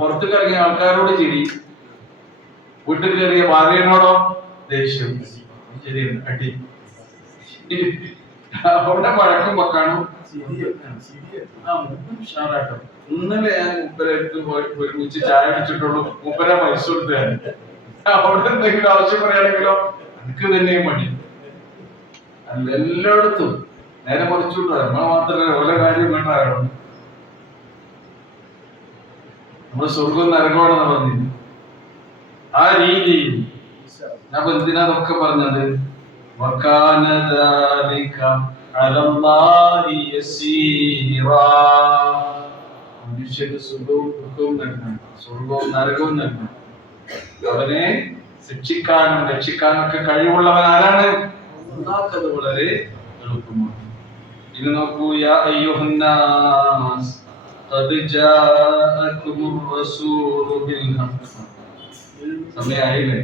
പുറത്തു കറങ്ങിയ ആൾക്കാരോട് ചിരി, വീട്ടിൽ കയറിയ ഭാര്യനോടോ ദേഷ്യം, ശരിയാണ് അടി, അവിടെ വഴക്കും വെക്കാനും ഉഷാറാട്ടോ. ഇന്നലെ ഞാൻ മൂപ്പരെടുത്ത് ഒരുമിച്ച് ചായ അടിച്ചിട്ടുള്ളൂ, മൂപ്പരെ പൈസ കൊടുത്താൽ അവിടെ എന്തെങ്കിലും ആവശ്യം പറയുകയാണെങ്കിലോ എനിക്ക് തന്നെയും മടി. അല്ല എല്ലായിടത്തും നേരെ കുറച്ചുകൂട്ടോ, നമ്മളെ മാത്രമല്ല ഓരോ കാര്യം വേണ്ടാകണം. നമ്മള് സ്വർഗം നരകമാണെന്ന് പറഞ്ഞില്ല, ആ രീതിയിൽ. ഞാൻ എന്തിനാതൊക്കെ പറഞ്ഞത്? മനുഷ്യന് സുഖവും ദുഃഖവും നൽകണം, സ്വർഗവും നരകവും നൽകണം. അവനെ ശിക്ഷിക്കാനും രക്ഷിക്കാനും ഒക്കെ കഴിവുള്ളവൻ ആരാണ്? അത് വളരെ എളുപ്പമാണ്. ഇനി നോക്കൂ, യാ അയ്യുഹന്നാസ് ഖദ് ജാഅകുമുർ റസൂലു ബിൽ ഹഖ്. സമയായില്ലേ?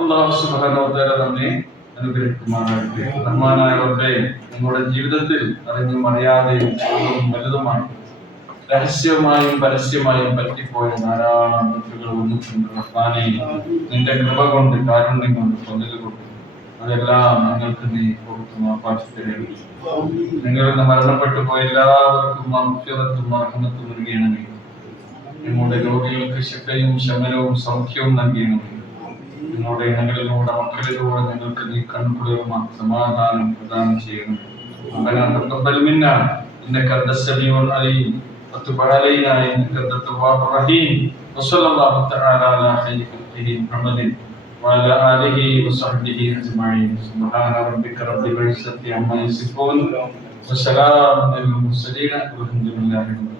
അല്ലാഹു സുബ്ഹാനഹു വ തആല നമ്മെ അനുഗ്രഹിക്കുമാറാകട്ടെ. റഹ്മാനായ റബ്ബേ, നമ്മുടെ ജീവിതത്തിൽ അറിഞ്ഞും അറിയാതെയും ചെറുതും വലുതുമായി രഹസ്യമായും പരസ്യമായും പറ്റിപ്പോയ ധാരാളം തെറ്റുകൾ വന്നിട്ടുണ്ട്. റഹ്മാനേ, നിന്റെ കൃപ കൊണ്ട്, കാരുണ്യം കൊണ്ട്, പങ്കല് കൊണ്ട് അതെല്ലാം നിങ്ങൾക്ക് നീ പുറത്തു മാപ്പാക്കി തരേണ്ടി. നിങ്ങളിൽ നിന്ന് മരണപ്പെട്ടു പോയ എല്ലാവർക്കും മഗ്ഫിറത്തും റഹ്മത്തും നൽകണമേ. നിങ്ങളുടെ രോഗികൾക്ക് ശിഫയും ശമനവും സൗഖ്യവും നൽകണമേ. നിങ്ങളുടെ ഇണകളിലൂടെ മക്കളിലൂടെ നിങ്ങൾക്ക് നീ കൺകുളിർമ സമാധാനം പ്രദാനം ചെയ്യണം. ربنا تقبل منا انك انت السميع العليم وتب علينا انك انت التواب الرحيم. وصلى الله تعالى على خير خلقه محمد وعلى آله وصحبه أجمعين. سبحان ربك رب العزة عما يصفون وسلام على المرسلين والحمد لله رب العالمين.